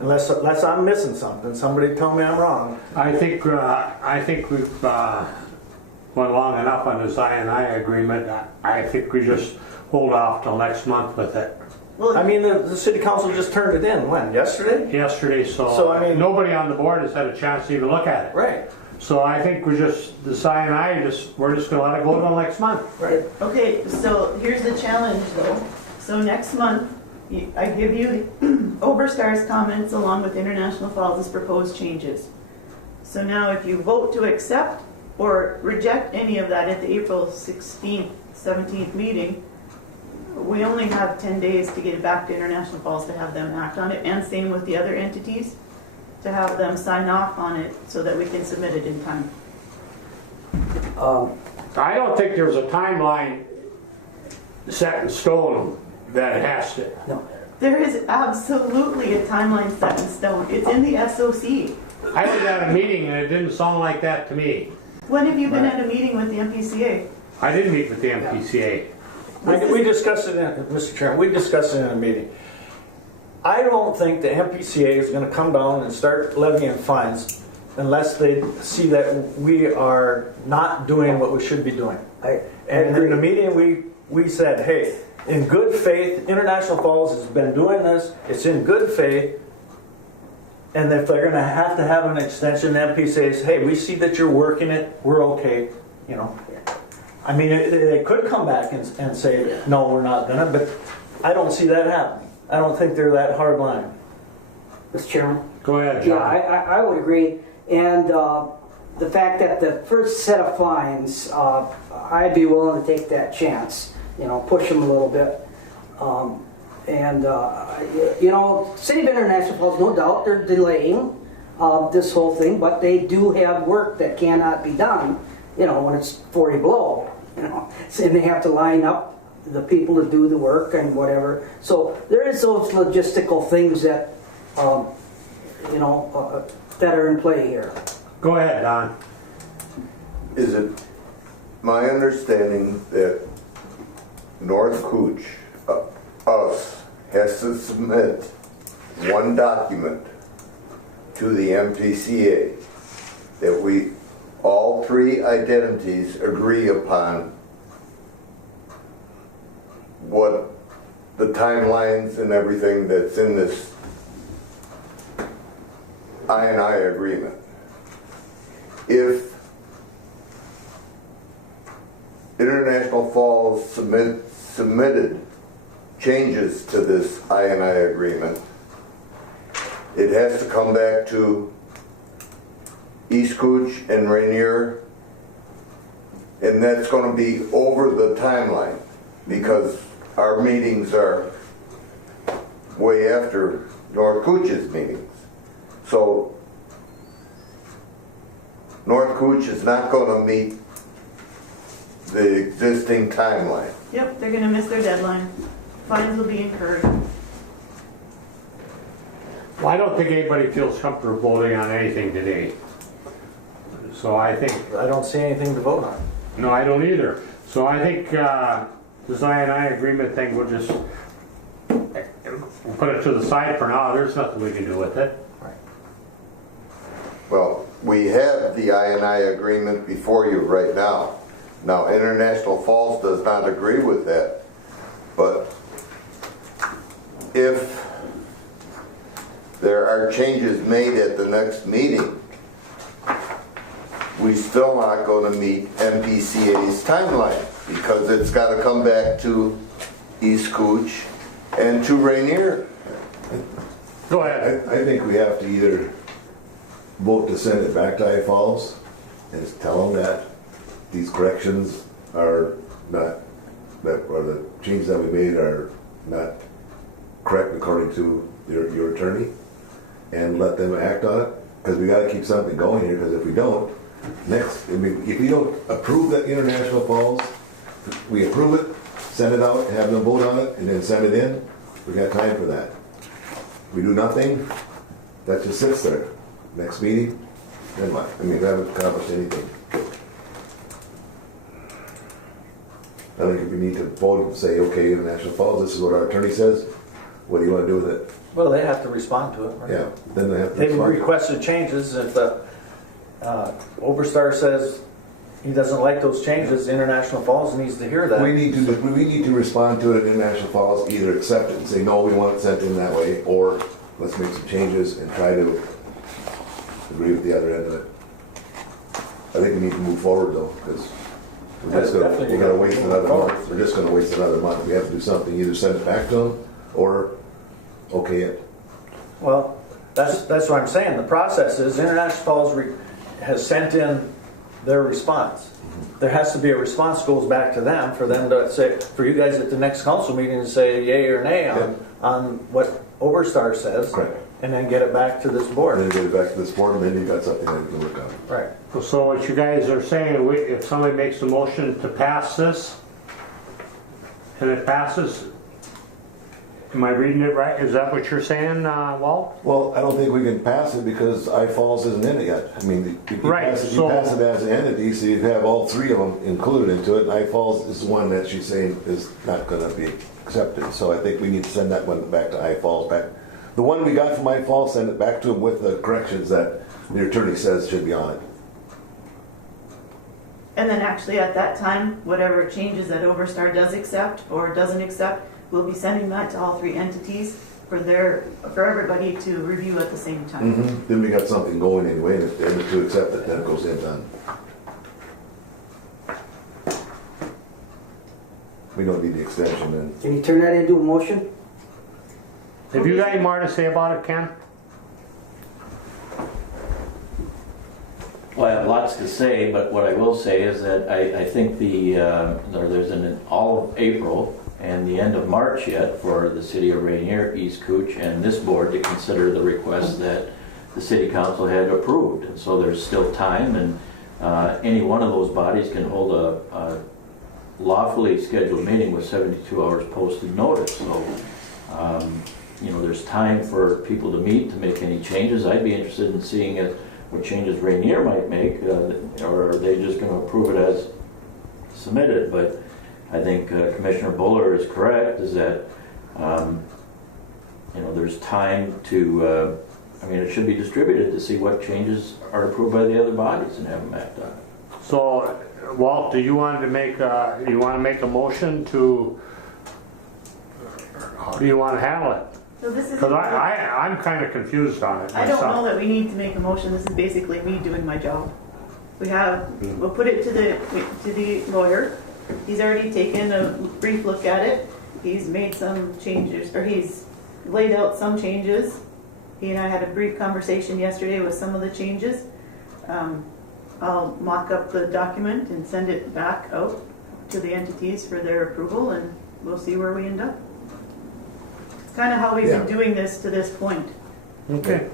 Unless I'm missing something, somebody tell me I'm wrong. I think we've went long enough on this I&I agreement. I think we just hold off till next month with it. well, I mean, the city council just turned it in, when, yesterday? Yesterday, So, so I mean- nobody on the board has had a chance to even look at it. Right. So I think we're just, this I&I, we're just gonna let it go till next month. Right. okay, so here's the challenge though. So next month, I give you Oberstar's comments along with International Falls' proposed changes. So now if you vote to accept or reject any of that at the April 16th, 17th meeting, we only have 10 days to get it back to International Falls to have them act on it, and same with the other entities, to have them sign off on it so that we can submit it in time. I don't think there's a timeline set in stone that has to. No. There is absolutely a timeline set in stone. It's in the SOC. I was at a meeting and it didn't sound like that to me. When have you been at a meeting with the MPCA? I didn't meet with the MPCA. We discussed it, Mr. Chairman, we discussed it in a meeting. I don't think the MPCA is gonna come down and start levying fines unless they see that we are not doing what we should be doing. I And agree. in the meeting, we said, hey, in good faith, International Falls has been doing this, it's in good faith, and if they're gonna have to have an extension, the MP says, hey, we see that you're working it, we're okay, you know. I mean, they could come back and say, no, we're not gonna, but I don't see that happening. I don't think they're that hard line. Mr. Chairman? Go ahead, Yeah, John. I would agree. And the fact that the first set of fines, I'd be willing to take that chance, you know, push them a little bit. You know, City of International Falls, no doubt, they're delaying this whole thing, but they do have work that cannot be done, you know, when it's 40 below, you know. And they have to line up the people to do the work and whatever. So there is those logistical things that, you know, that are in play here. Go ahead, Don. Is it my understanding that North Cooch, us, has to submit one document to the MPCA that we, all three identities agree upon what the timelines and everything that's in this I&I agreement? If International Falls submitted changes to this I&I agreement, it has to come back to East Cooch and Rainier, and that's going to be over the timeline because our meetings are way after North Cooch's meetings. So North Cooch is not going to meet the existing timeline. Yep, they're gonna miss their deadline. Fines will be incurred. Well, I don't think anybody feels comfortable voting on anything today. So I think, I don't see anything to vote on. no, I don't either. So I think this I&I agreement thing, we'll just we'll put it to the side for now. There's nothing we can do with it. Well, we have the I&I agreement before you right now. Now, International Falls does not agree with that, but if there are changes made at the next meeting, we still not going to meet MPCA's timeline because it's got to come back to East Cooch and to Rainier. Go ahead. I think we have to either vote to send it back to I Falls and just tell them that these corrections are not, or the changes that we made are not correct according to your attorney, and let them act on it, because we gotta keep something going here, because if we don't, if we don't approve that International Falls, we approve it, send it out, have them vote on it, and then send it in, we got time for that. We do nothing, that just sits there. Next meeting, then what? I mean, we haven't accomplished anything. I think we need to vote and say, okay, International Falls, this is what our attorney says, what do you want to do with it? Well, they have to respond to it, right? Yeah, then they have to They've respond. requested changes. If Oberstar says he doesn't like those changes, International Falls needs to hear that. We need to respond to it at International Falls, either accept it and say, no, we want it sent in that way, or let's make some changes and try to agree with the other end of it. I think we need to move forward though, because we're gonna waste another month. We're just gonna waste another month. We have to do something, either send it back to them or okay it. Well, that's what I'm saying. The process is International Falls has sent in their response. There has to be a response goes back to them for them to say, for you guys at the next council meeting to say yay or nay on what Oberstar says. Correct. And then get it back to this And board. then get it back to this board, and then you've got something that you can work on. Right. So what you guys are saying, if somebody makes a motion to pass this, and it passes, am I reading it right? Is that what you're saying, Walt? Well, I don't think we can pass it because I Falls isn't in it yet. I mean, you Right, pass it so- as an entity, so you have all three of them included into it, and I Falls is the one that she's saying is not gonna be accepted. So I think we need to send that one back to I Falls, back the one we got from Iron Falls, send it back to them with the corrections that the attorney says should be on it. And then actually at that time, whatever changes that Overstar does accept or doesn't accept, we'll be sending that to all three entities for everybody to review at the same time. Then we got something going anyway, and if they're to accept it, then it goes in done. We don't need the extension then. Can you turn that into a motion? Have you got any more to say about it, Ken? Well, I have lots to say, but what I will say is that I think there's all of April and the end of March yet for the city of Rainier, East Cooch, and this board to consider the request that the city council had approved. And so there's still time, and any one of those bodies can hold a lawfully scheduled meeting with 72 hours posted notice. So, there's time for people to meet, to make any changes. I'd be interested in seeing what changes Rainier might make, or are they just going to approve it as submitted? But I think Commissioner Buller is correct, is that, there's time to, it should be distributed to see what changes are approved by the other bodies and have them act on it. So, Walt, do you want to make a motion to, how do you want to handle it? So this is. Because I'm kind of confused on it I don't know myself. that we need to make a motion. This is basically me doing my job. We'll put it to the lawyer. He's already taken a brief look at it. He's made some changes, or he's laid out some changes. He and I had a brief conversation yesterday with some of the changes. I'll mock up the document and send it back out to the entities for their approval, and we'll see where we end up. It's kind of how we've been doing this to this point. Okay.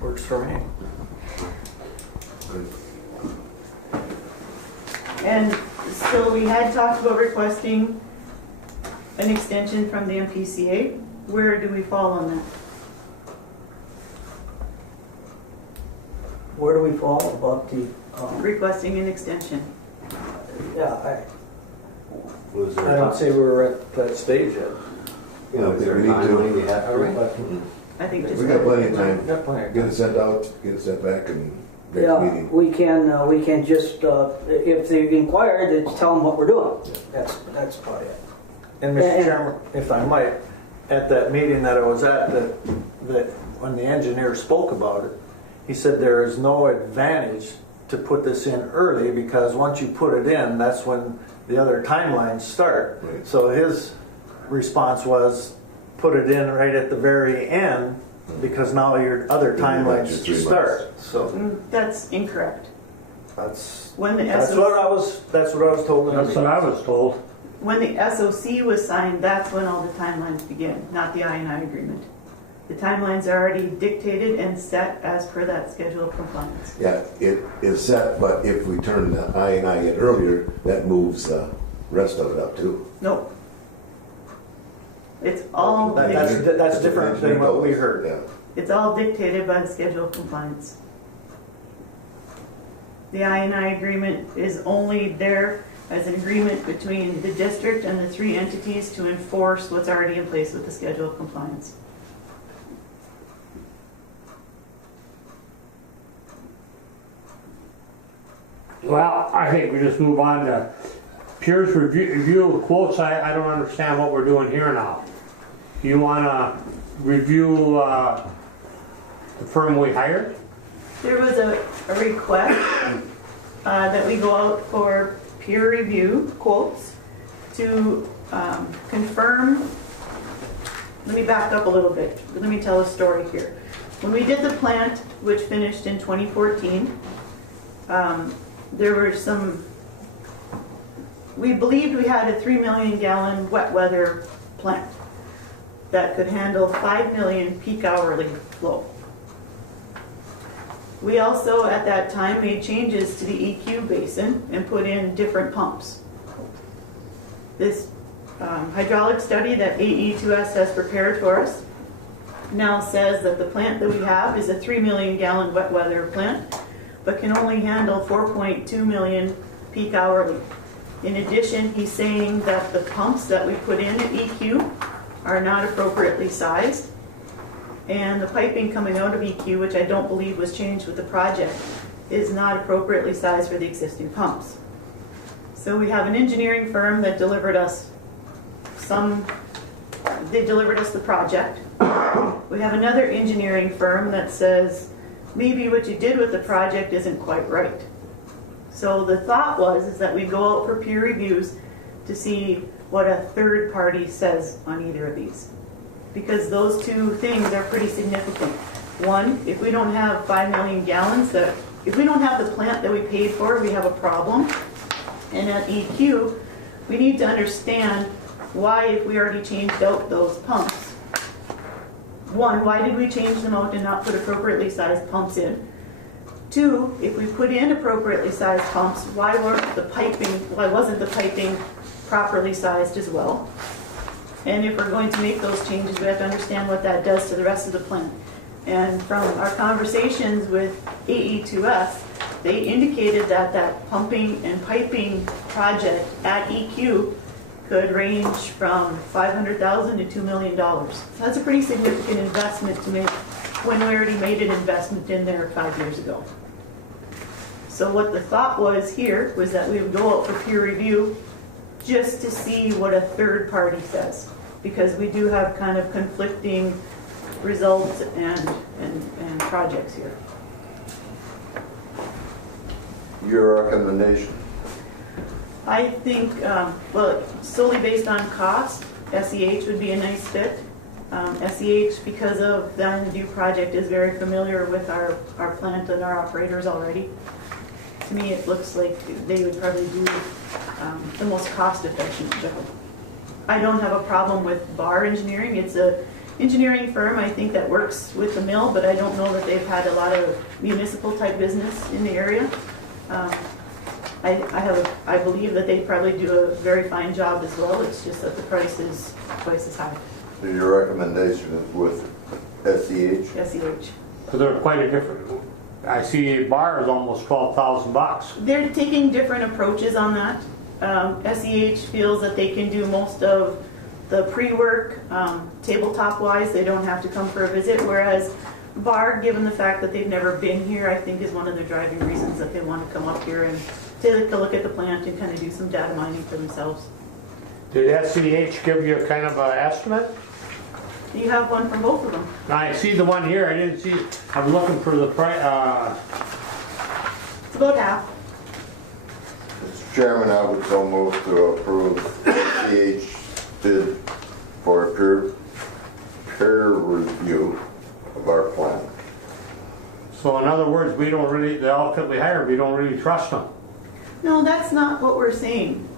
Works for me. And so we had talked about requesting an extension from the MPCA. Where do we fall on that? Where do we fall about the, Requesting an extension. yeah, Was there I don't say we're at that stage yet. You know, is there we a need to, timeline you have to request? I think just. we got plenty of time. Got plenty of Get time. it sent out, get it sent back, and next yeah, meeting. we can just, if they inquire, then tell them what we're doing. That's about it. And Mr. Chairman, if I might, at that meeting that I was at, that when the engineer spoke about it, he said there is no advantage to put this in early, because once you put it in, that's when the other timelines start. Right. So his response was, put it in right at the very end, because now your other Then you got your timelines 3 months. start. So That's incorrect. that's When the what SOC, I was told. in the That's what I was told. when the SOC was signed, that's when all the timelines begin, not the I&I agreement. The timelines are already dictated and set as per that schedule of compliance. Yeah, it is set, but if we turn the I&I in earlier, that moves the rest of it up too. Nope. It's all, That's different than what we heard. Yeah. it's all dictated by the schedule of compliance. The I&I agreement is only there as an agreement between the district and the three entities to enforce what's already in place with the schedule of compliance. Well, I think we just move on to Pierce review of quotes. I don't understand what we're doing here now. You want to review the firm we hired? There was a request that we go out for peer review quotes to confirm. Let me back up a little bit. Let me tell a story here. When we did the plant, which finished in 2014, there were we believed we had a 3 million gallon wet weather plant that could handle 5 million peak hourly flow. We also, at that time, made changes to the EQ basin and put in different pumps. This hydraulic study that AE2S has prepared for us now says that the plant that we have is a 3 million gallon wet weather plant, but can only handle 4.2 million peak hourly. In addition, he's saying that the pumps that we put in at EQ are not appropriately sized And the piping coming out of EQ, which I don't believe was changed with the project, is not appropriately sized for the existing pumps. So we have an engineering firm that delivered us they delivered us the project. We have another engineering firm that says, maybe what you did with the project isn't quite right. So the thought is that we go out for peer reviews to see what a third party says on either of these. Because those two things are pretty significant. One, if we don't have 5 million gallons, if we don't have the plant that we paid for, we have a problem. And at EQ, we need to understand why, if we already changed out those pumps. One, why did we change them out and not put appropriately sized pumps in? Two, if we put in appropriately sized pumps, why wasn't the piping properly sized as well? And if we're going to make those changes, we have to understand what that does to the rest of the plant. And from our conversations with AE2S, they indicated that that pumping and piping project at EQ could range from $500,000 to $2 million. That's a pretty significant investment to make when we already made an investment in there 5 years ago. So what the thought was here was that we would go out for peer review just to see what a third party says, because we do have kind of conflicting results and projects here. Your recommendation? I think, well, solely based on cost, SEH would be a nice fit. SEH, because of the Island View project, is very familiar with our plant and our operators already. To me, it looks like they would probably do the most cost-efficient job. I don't have a problem with Bar Engineering. It's a engineering firm, I think, that works with the mill, but I don't know that they've had a lot of municipal type business in the area. I believe that they probably do a very fine job as well. It's just that the price is twice as high. So your recommendation is with SEH? SEH. So they're quite a different, I see Bar is almost $12,000. They're taking different approaches on that. SEH feels that they can do most of the pre-work tabletop-wise. They don't have to come for a visit, whereas Bar, given the fact that they've never been here, I think is one of the driving reasons that they want to come up here and take a look at the plant and kind of do some data mining for themselves. Did SEH give you kind of an estimate? You have one from both of them. I see the one here, I didn't see, I'm looking for the price, It's about half. Mr. Chairman, I would so move to approve SEH bid for a peer review of our plan. so in other words, we don't really, the outfit we hired, we don't really trust them. No, that's not what we're saying.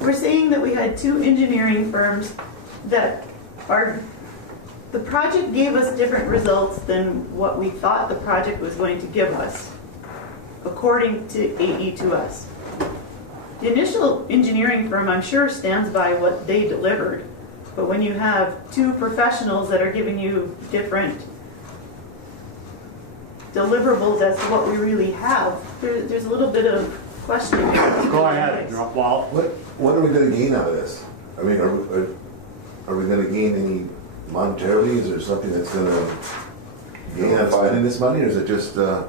We're saying that we had two engineering firms that the project gave us different results than what we thought the project was going to give us, according to AE2S. The initial engineering firm, I'm sure, stands by what they delivered, but when you have two professionals that are giving you different deliverables as to what we really have, there's a little bit of questioning. Go ahead, Walt. What are we gonna gain out of this? I mean, are we gonna gain any monetarily? Is there something that's gonna gain out of spending this money, or is it just so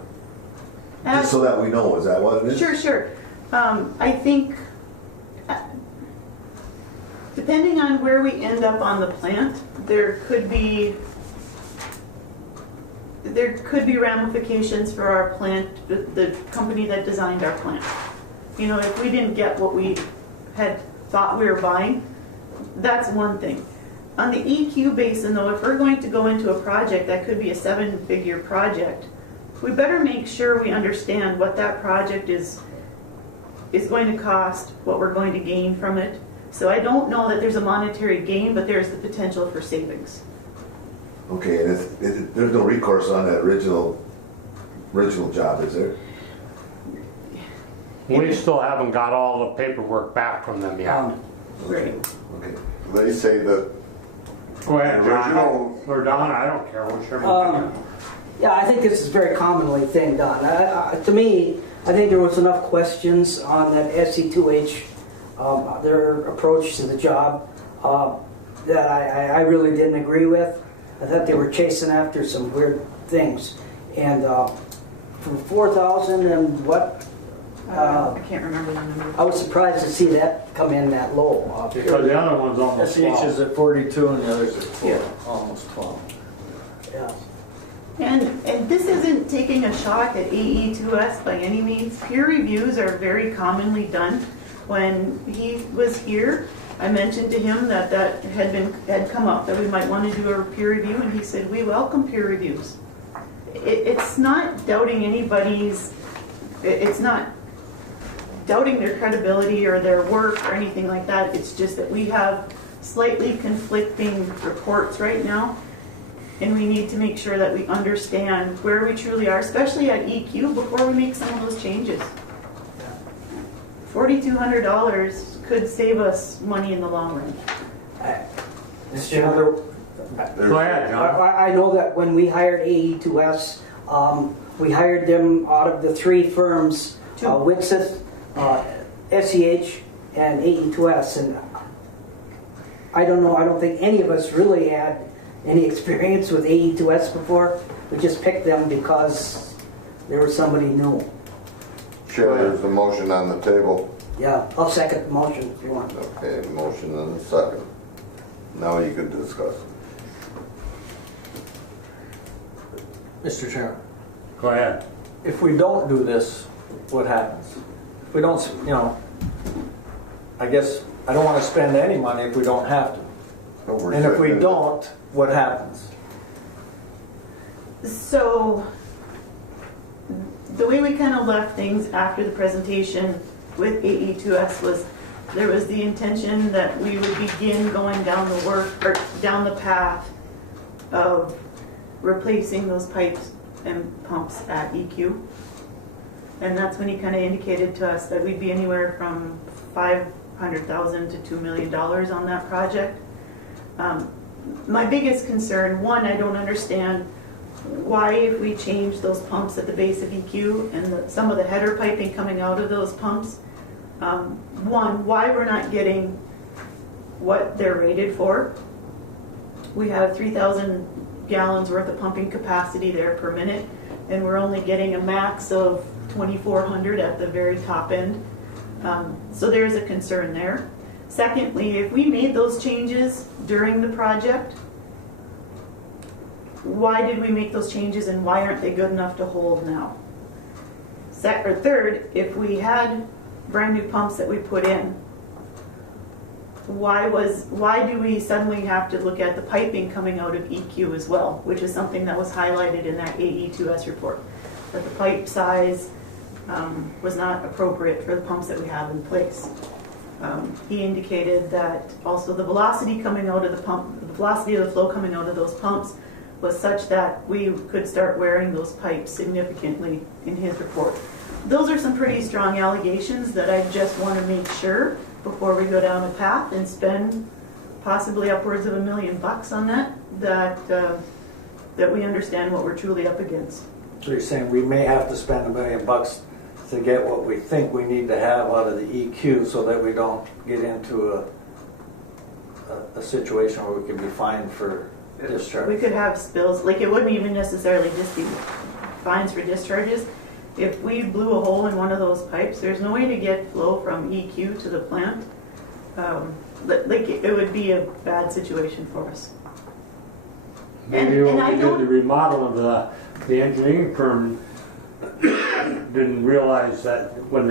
that we know? Is that what it is? Sure. I think, depending on where we end up on the plant, there could be ramifications for our plant, the company that designed our plant. You know, if we didn't get what we had thought we were buying, that's one thing. On the EQ basin, though, if we're going to go into a project that could be a 7-figure project, we better make sure we understand what that project is going to cost, what we're going to gain from it. So I don't know that there's a monetary gain, but there's the potential for savings. Okay, and there's no recourse on that original job, is there? We still haven't got all the paperwork back from them yet. Great. Okay. They say that Go ahead, John. original- Or Don, I don't care, whichever one. Yeah, I think this is a very commonly thing done. To me, I think there was enough questions on that SC2H, their approach to the job, that I really didn't agree with. I thought they were chasing after some weird things. And for 4,000 and what? I can't remember the number. I was surprised to see that come in that low. Because the other one's almost SEH is 12. at 42 and the others at 4, Yeah. almost 12. Yeah. And this isn't taking a shot at AE2S by any means. Peer reviews are very commonly done. When he was here, I mentioned to him that had come up, that we might want to do a peer review, and he said, we welcome peer reviews. It's not doubting anybody's, it's not doubting their credibility or their work or anything like that. It's just that we have slightly conflicting reports right now, and we need to make sure that we understand where we truly are, especially at EQ, before we make some of those changes. $4,200 could save us money in the long run. Mr. Chairman, Go ahead, John. I know that when we hired AE2S, we hired them out of the 3 firms, Witsith, SEH, and AE2S. And I don't know, I don't think any of us really had any experience with AE2S before. We just picked them because there was somebody new. Chair, there's a motion on the table. Yeah, I'll second the motion if you want. Okay, motion and a second. Now you can discuss. Mr. Chairman, Go ahead. if we don't do this, what happens? If we don't, I guess, I don't want to spend any money if we don't have to. And if we don't, what happens? So, the way we kind of left things after the presentation with AE2S was, there was the intention that we would begin going down the down the path of replacing those pipes and pumps at EQ. And that's when he kind of indicated to us that we'd be anywhere from $500,000 to $2 million on that project. My biggest concern, one, I don't understand why, if we change those pumps at the base of EQ and some of the header piping coming out of those pumps, one, why we're not getting what they're rated for. We have 3,000 gallons worth of pumping capacity there per minute, and we're only getting a max of 2,400 at the very top end. So there's a concern there. Secondly, if we made those changes during the project, why did we make those changes and why aren't they good enough to hold now? Third, if we had brand new pumps that we put in, why do we suddenly have to look at the piping coming out of EQ as well, which is something that was highlighted in that AE2S report, that the pipe size was not appropriate for the pumps that we have in place. He indicated that also the velocity coming out of the pump, the velocity of the flow coming out of those pumps was such that we could start wearing those pipes significantly in his report. Those are some pretty strong allegations that I just want to make sure before we go down a path and spend possibly upwards of $1 million on that we understand what we're truly up against. So you're saying we may have to spend $1 million to get what we think we need to have out of the EQ so that we don't get into a situation where we can be fined for discharge. We could have spills, like it wouldn't even necessarily just be fines for discharges. If we blew a hole in one of those pipes, there's no way to get flow from EQ to the plant. It would be a bad situation for us. Maybe when I we did don't- the remodel of the engineering firm, didn't realize that when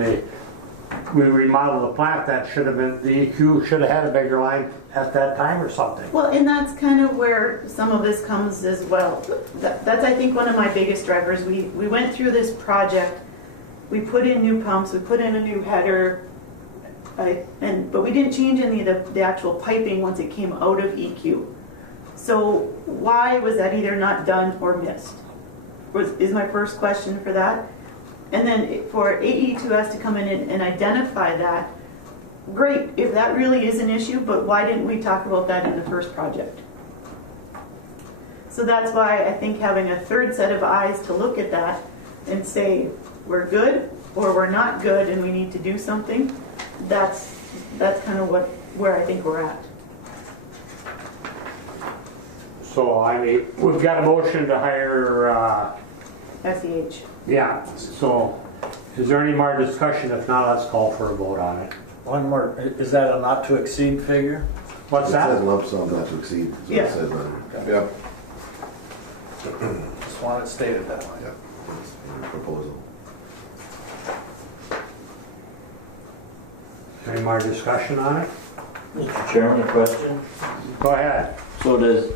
we remodeled the plant, that should have been, the EQ should have had a bigger line at that time or something. Well, and that's kind of where some of this comes as well. That's, I think, one of my biggest drivers. We went through this project, we put in new pumps, we put in a new header, but we didn't change any of the actual piping once it came out of EQ. So why was that either not done or missed? Is my first question for that. And then for AE2S to come in and identify that, great, if that really is an issue, but why didn't we talk about that in the first project? So that's why I think having a third set of eyes to look at that and say, we're good or we're not good and we need to do something, that's kind of where I think we're at. So I mean, we've got a motion to hire, SEH. yeah, so is there any more discussion? If not, let's call for a vote on it. One more, is that a not to exceed figure? What's It says that? lump sum not to exceed, is what Yeah. it says on Yep. Just want it stated that way. yeah, it's in your proposal. Any more discussion on it? Mr. Chairman, a question? Go ahead. So does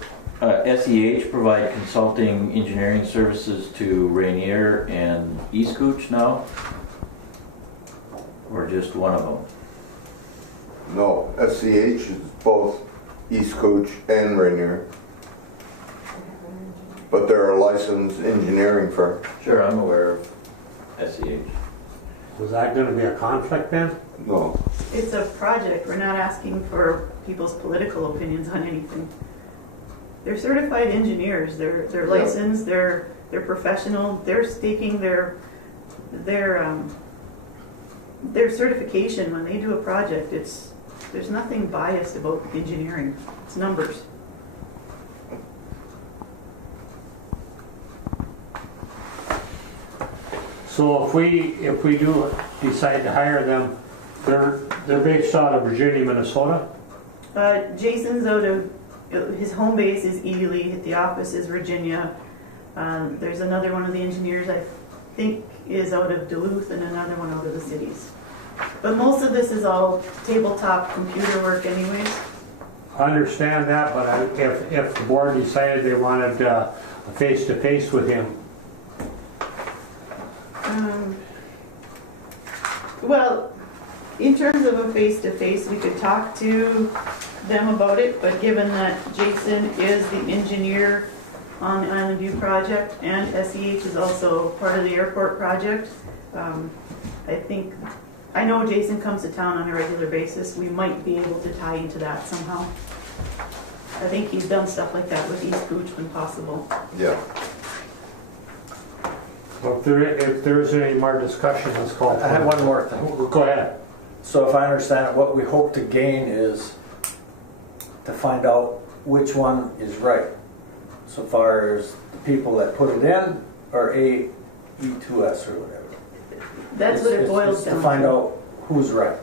SEH provide consulting engineering services to Rainier and East Cooch now? Or just one of them? No, SCH is both East Coach and Rainier. But they're a licensed engineering firm. Sure, I'm aware of SEH. Was that gonna be a conflict then? No. It's a project. We're not asking for people's political opinions on anything. They're certified engineers. They're Yeah. licensed. They're professional. They're staking their certification when they do a project. There's nothing biased about engineering. It's numbers. So if we do decide to hire them, they're based out of Virginia, Minnesota? Jason's out of, his home base is Ely, the office is Virginia. There's another one of the engineers I think is out of Duluth and another one out of the cities. But most of this is all tabletop computer work anyways. I understand that, but if the board decided they wanted a face-to-face with him, Well, in terms of a face-to-face, we could talk to them about it, but given that Jason is the engineer on the Island View project and SEH is also part of the airport project, I know Jason comes to town on a regular basis. We might be able to tie into that somehow. I think he's done stuff like that with East Cooch when possible. Yeah. well, if there isn't any more discussion, let's call. I have one more thing. Go ahead. So if I understand it, what we hope to gain is to find out which one is right. So far as the people that put it in or AE2S or whatever. That's what it boils It's down to. to find out who's right.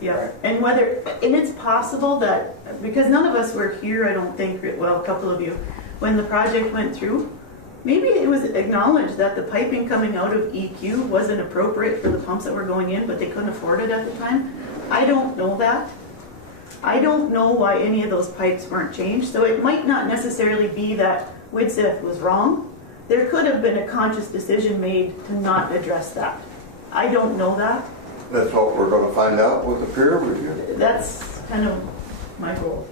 Yeah, Right. and it's possible that, because none of us were here, I don't think, well, a couple of you, when the project went through, maybe it was acknowledged that the piping coming out of EQ wasn't appropriate for the pumps that were going in, but they couldn't afford it at the time. I don't know that. I don't know why any of those pipes weren't changed, so it might not necessarily be that Widsith was wrong. There could have been a conscious decision made to not address that. I don't know that. That's what we're gonna find out with the peer review. That's kind of my goal.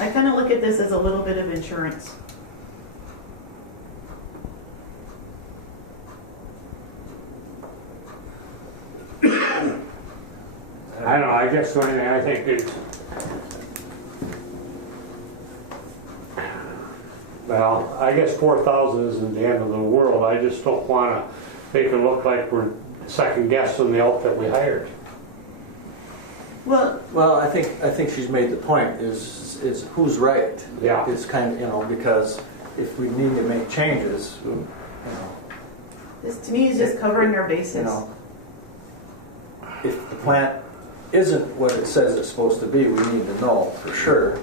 I kind of look at this as a little bit of insurance. I don't know, I guess the only thing I think is, well, I guess 4,000 isn't the end of the world. I just don't want to make it look like we're second guessing the outfit we hired. Well, Well, I think she's made the point is who's right. Yeah. It's kind of, because if we need to make changes, this to me is just covering our bases. If the plant isn't what it says it's supposed to be, we need to know for sure.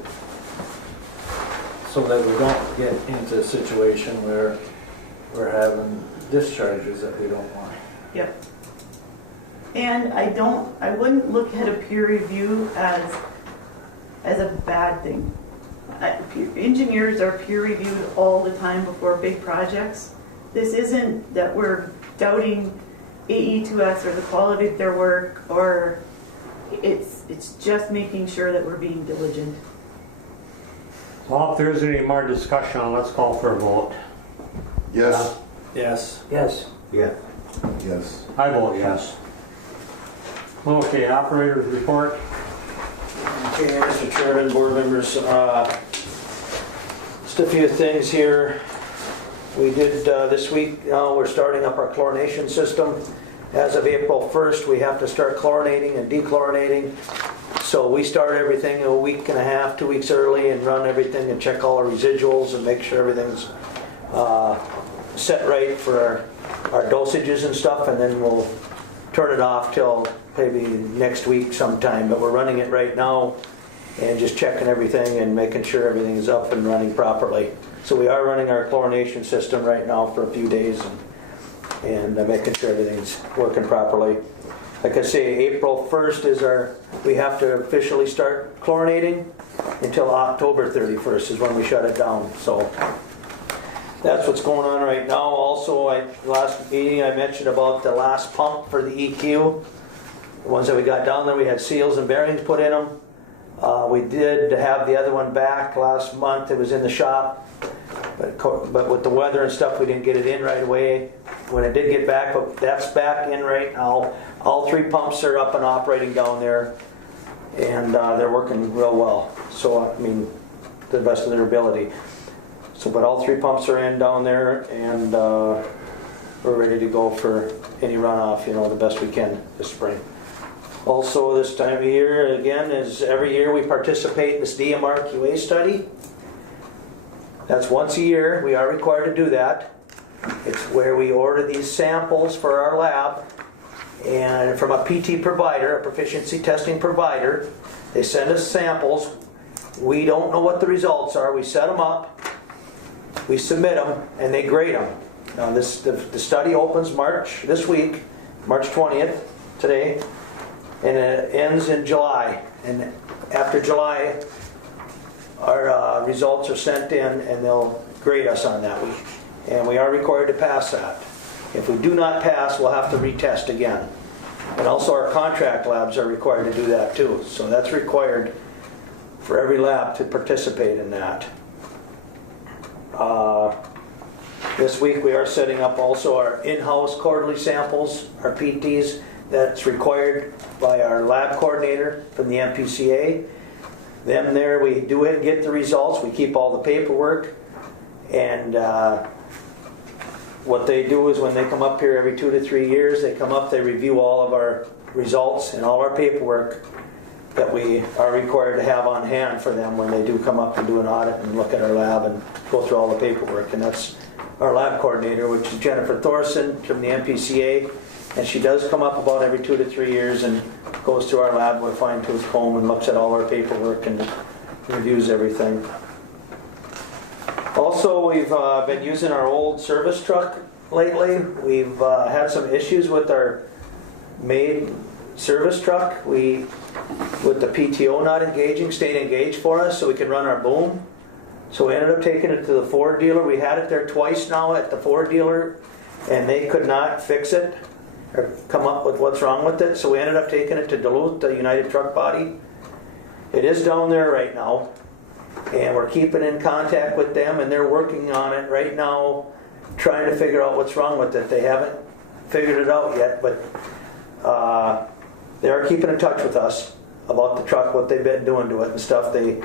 So that we don't get into a situation where we're having discharges that we don't want. Yep. And I wouldn't look at a peer review as a bad thing. Engineers are peer reviewed all the time before big projects. This isn't that we're doubting AE2S or the quality of their work, or it's just making sure that we're being diligent. Well, if there isn't any more discussion, let's call for a vote. Yes. Yes. Yes. Yeah. Yes. I vote yes. Okay, operator's report. Okay, Mr. Chairman, board members, just a few things here. We did this week, we're starting up our chlorination system. As of April 1st, we have to start chlorinating and dechlorinating So we start everything a week and a half, 2 weeks early and run everything and check all our residuals and make sure everything's set right for our dosages and stuff, and then we'll turn it off till maybe next week sometime. But we're running it right now and just checking everything and making sure everything is up and running properly. So we are running our chlorination system right now for a few days and making sure everything's working properly. Like I say, April 1st is we have to officially start chlorinating until October 31st is when we shut it down. So that's what's going on right now. Also, last meeting I mentioned about the last pump for the EQ. The ones that we got down there, we had seals and bearings put in them. We did have the other one back last month. It was in the shop. But with the weather and stuff, we didn't get it in right away. When it did get back, but that's back in right now. All 3 pumps are up and operating down there, and they're working real well. So, I mean, to the best of their ability. So, but all 3 pumps are in down there, and we're ready to go for any runoff, the best we can this spring. Also, this time of year, again, is every year we participate in this DMR QA study. That's once a year. We are required to do that. It's where we order these samples for our lab, and from a PT provider, a proficiency testing provider. They send us samples. We don't know what the results are. We set them up, we submit them, and they grade them. Now the study opens this week, March 20th, today, and it ends in July. And after July, our results are sent in and they'll grade us on that week. And we are required to pass that. If we do not pass, we'll have to retest again. And also our contract labs are required to do that too. So that's required for every lab to participate in that. This week we are setting up also our in-house quarterly samples, our PTs. That's required by our lab coordinator from the MPCA. Them there, we do get the results. We keep all the paperwork. And what they do is when they come up here every 2 to 3 years, they come up, they review all of our results and all our paperwork that we are required to have on hand for them when they do come up and do an audit and look at our lab and go through all the paperwork. And that's our lab coordinator, which is Jennifer Thorson from the MPCA. And she does come up about every 2 to 3 years and goes through our lab with a fine-tooth comb and looks at all our paperwork and reviews everything. Also, we've been using our old service truck lately. We've had some issues with our main service truck. With the PTO not staying engaged for us so we can run our boom. So we ended up taking it to the Ford dealer. We had it there twice now at the Ford dealer, and they could not fix it or come up with what's wrong with it. So we ended up taking it to Duluth, the United Truck Body. It is down there right now, and we're keeping in contact with them, and they're working on it right now, trying to figure out what's wrong with it. They haven't figured it out yet, but they are keeping in touch with us about the truck, what they've been doing to it and stuff. They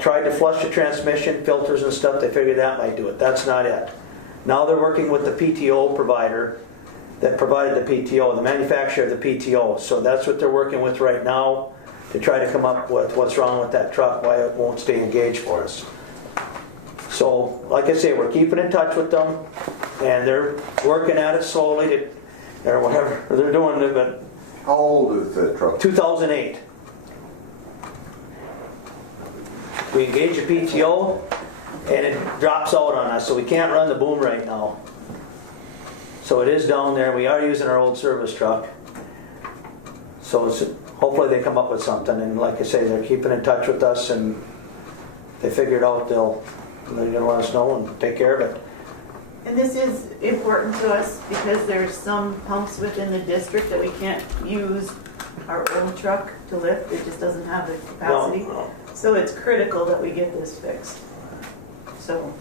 tried to flush the transmission filters and stuff. They figured that might do it. That's not it. Now they're working with the PTO provider that provided the PTO, the manufacturer of the PTO. So that's what they're working with right now to try to come up with what's wrong with that truck, why it won't stay engaged for us. So, like I say, we're keeping in touch with them, and they're working at it slowly, or whatever they're doing. But How old is the truck? 2008. We engage a PTO, and it drops out on us, so we can't run the boom right now. So it is down there. We are using our old service truck. So hopefully they come up with something. And like I say, they're keeping in touch with us, and they figure it out. They're going to let us know and take care of it. And this is important to us because there's some pumps within the district that we can't use our own truck to lift. It just doesn't have the capacity. No. So it's critical that we get this fixed. So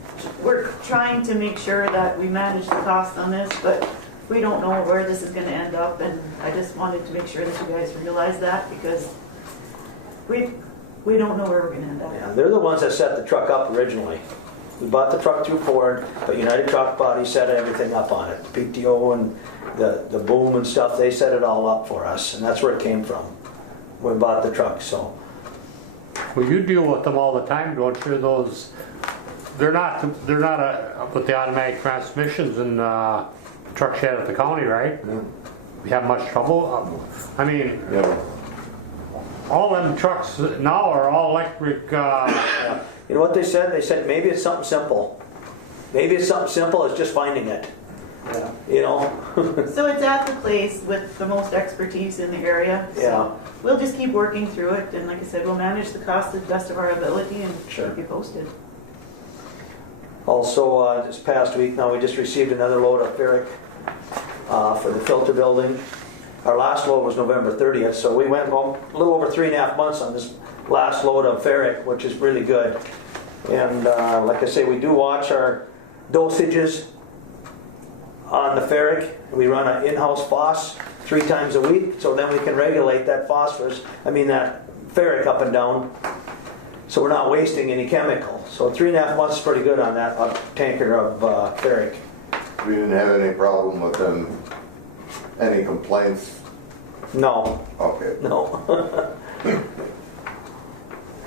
we're trying to make sure that we manage the cost on this, but we don't know where this is going to end up. And I just wanted to make sure that you guys realize that, because we don't know where we're going to end up. Yeah, they're the ones that set the truck up originally. We bought the truck through Ford, but United Truck Body set everything up on it. The PTO and the boom and stuff, they set it all up for us, and that's where it came from. we bought the truck, so. Well, you deal with them all the time, don't you? Those, they're not with the automatic transmissions and truck shed at the county, right? You have much trouble? I mean, Yeah. all them trucks now are all electric, You know what they said? They said maybe it's something simple. Maybe it's something simple, it's just finding it. Yeah. You know? So it's at the place with the most expertise in the area. So Yeah. we'll just keep working through it, and like I said, we'll manage the cost to the best of our ability and Sure. keep you posted. Also, this past week now, we just received another load of ferric for the filter building. Our last load was November 30th, so we went a little over 3.5 months on this last load of ferric, which is really good. And like I say, we do watch our dosages on the ferric. We run an in-house phos 3 times a week, so then we can regulate that that ferric up and down, so we're not wasting any chemical. So 3.5 months is pretty good on that tanker of ferric. We didn't have any problem with them, any complaints? No, Okay. no.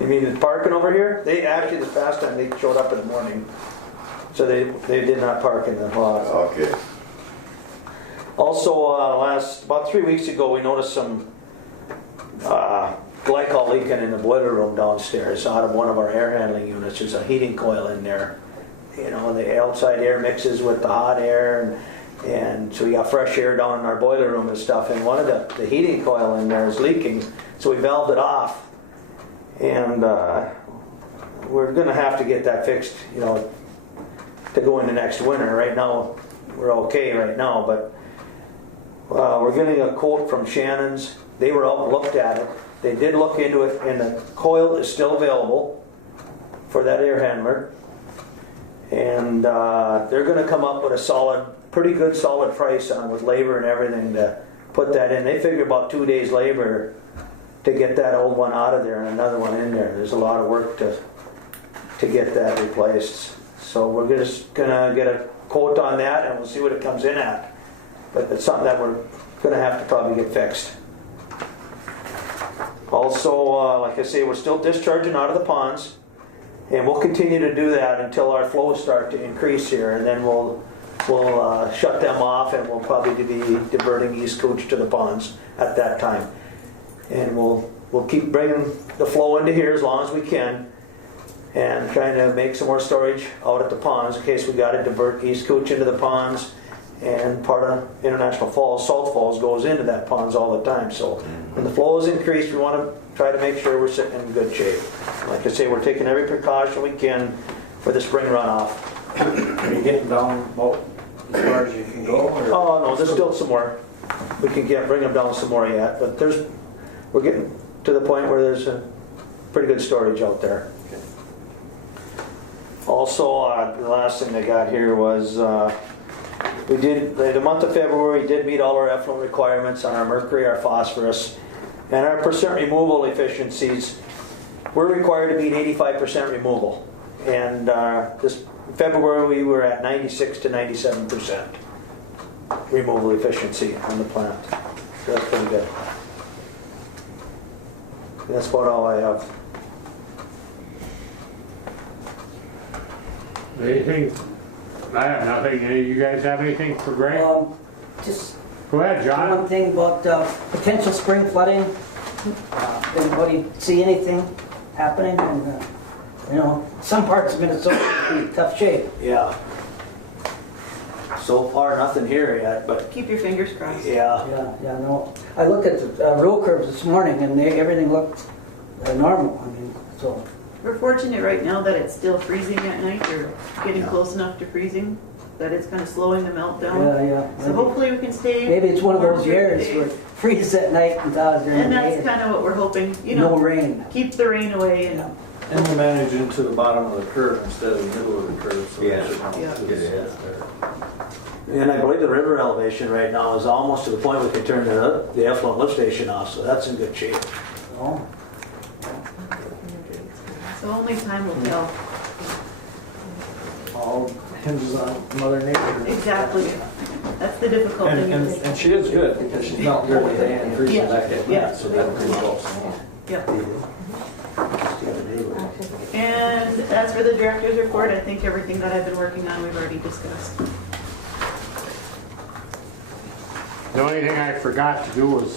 You mean the parking over here? They actually, this past time, they showed up in the morning, so they did not park in the lot. Okay. Also, about 3 weeks ago, we noticed some glycol leaking in the boiler room downstairs out of one of our air handling units. There's a heating coil in there. You know, the outside air mixes with the hot air, and so we got fresh air down in our boiler room and stuff. And one of the heating coil in there is leaking, so we valved it off. And we're going to have to get that fixed, you know, to go into next winter. Right now, we're okay right now, but we're getting a quote from Shannon's. They were out and looked at it. They did look into it, and the coil is still available for that air handler. And they're going to come up with a pretty good solid price on with labor and everything to put that in. They figure about 2 days labor to get that old one out of there and another one in there. There's a lot of work to get that replaced. So we're just gonna get a quote on that, and we'll see what it comes in at. But it's something that we're gonna have to probably get fixed. Also, like I say, we're still discharging out of the ponds, and we'll continue to do that until our flows start to increase here, and then we'll shut them off, and we'll probably be diverting East Cooch to the ponds at that time. And we'll keep bringing the flow into here as long as we can, and trying to make some more storage out at the ponds in case we got to divert East Cooch into the ponds. And part of International Falls, Salt Falls, goes into that ponds all the time. So when the flow is increased, we want to try to make sure we're sitting in good shape. Like I say, we're taking every precaution we can for the spring runoff. Are you getting down about as far as you can go? Or? Oh no, there's still some more. We can bring them down some more yet, but we're getting to the point where there's a pretty good storage out there. Okay. Also, the last thing I got here was the month of February we did meet all our effluent requirements on our mercury, our phosphorus, and our percent removal efficiencies. We're required to meet 85% removal, and this February we were at 96 to 97% removal efficiency on the plant. So that's pretty good. That's about all I have. anything? I have nothing. Any of you guys have anything for Greg? Just Go ahead, John. one thing about potential spring flooding. Anybody see anything happening? And, some parts of Minnesota are in tough shape. Yeah. So far, nothing here yet, but Keep your fingers crossed. yeah. Yeah, no. I looked at the roll curves this morning, and everything looked normal. I mean, so We're fortunate right now that it's still freezing at night, or getting Yeah. close enough to freezing, that it's kind of slowing the meltdown. yeah. So hopefully we can stay. Maybe it's one of warm those during the years day. where it freezes at night and thaws during And the that's day. kind of what we're hoping, No rain. keep the rain away and Yeah. And we're managing to the bottom of the curve instead of the middle of the curve. So Yeah. we should Yeah. get it there. And I believe the river elevation right now is almost to the point we can turn the effluent lift station off, so that's in good shape. Oh. so only time will tell. All hinges on Mother Nature. Exactly. That's the difficult thing. And she is good, because she's not really Diane Friesen Yeah, back at yeah. night, so that's pretty close. Yep. And as for the director's report, I think everything that I've been working on, we've already discussed. The only thing I forgot to do was,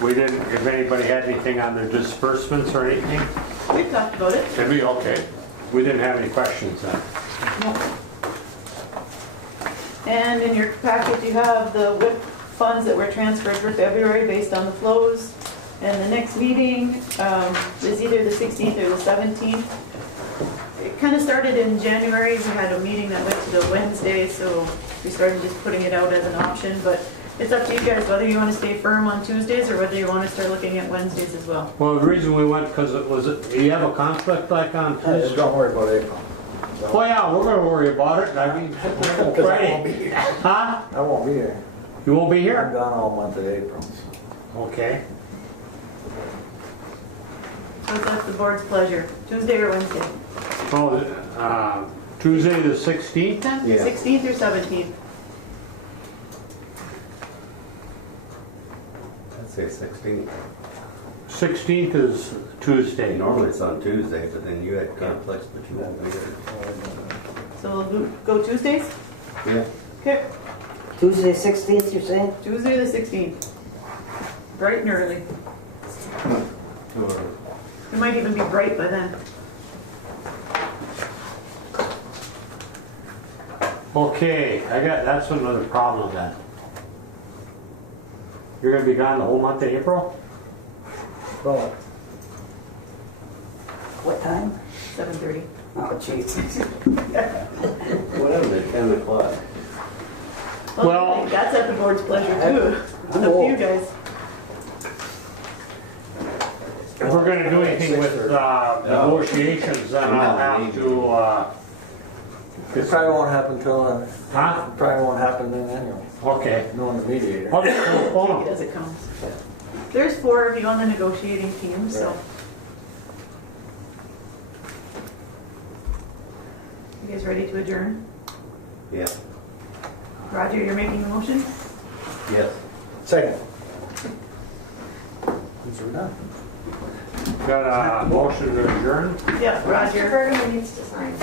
we didn't, if anybody had anything on their disbursements or anything, We've talked about it. did we? Okay. We didn't have any questions then. And in your packet, you have the WIP funds that were transferred for February based on the flows. And the next meeting is either the 16th or the 17th. It kind of started in January. We had a meeting that went to the Wednesday, so we started just putting it out as an option. But it's up to you guys whether you want to stay firm on Tuesdays or whether you want to start looking at Wednesdays as well. Well, the reason we went, because it was, you have a conflict like on Just Tuesday? don't worry about April. Oh yeah, we're gonna worry about it. I mean, Friday. Huh? I won't be here. You won't be I'm here? gone all month of April. Okay. So that's the board's pleasure. Tuesday or Wednesday? Oh, Tuesday the 16th then? Yeah. 16th or 17th? I'd say 16. 16th is Tuesday. Normally it's on Tuesday, but then you had conflicts, but you won't be here. So we'll go Tuesdays? Yeah. Okay, Tuesday 16th, you're saying? Tuesday the 16th. Bright and early. It might even be bright by then. Okay, that's another problem then. You're gonna be gone the whole month of April? Well, What time? 7:30. Oh, jeez. Whatever, at 10 o'clock. Well- That's at the board's pleasure too. It's up to you guys. If we're gonna do anything with negotiations, then I'll have to, it probably won't happen till, huh? probably won't happen then anyway, Okay. knowing the mediator. Okay, hold Take it on. as it comes. There's 4 of you on the negotiating team, so. You guys ready to adjourn? Yeah. Roger, you're making the motion? Yes. Second. These are done. Got a motion to adjourn? Yeah, Mr. Roger. Bergman needs to sign.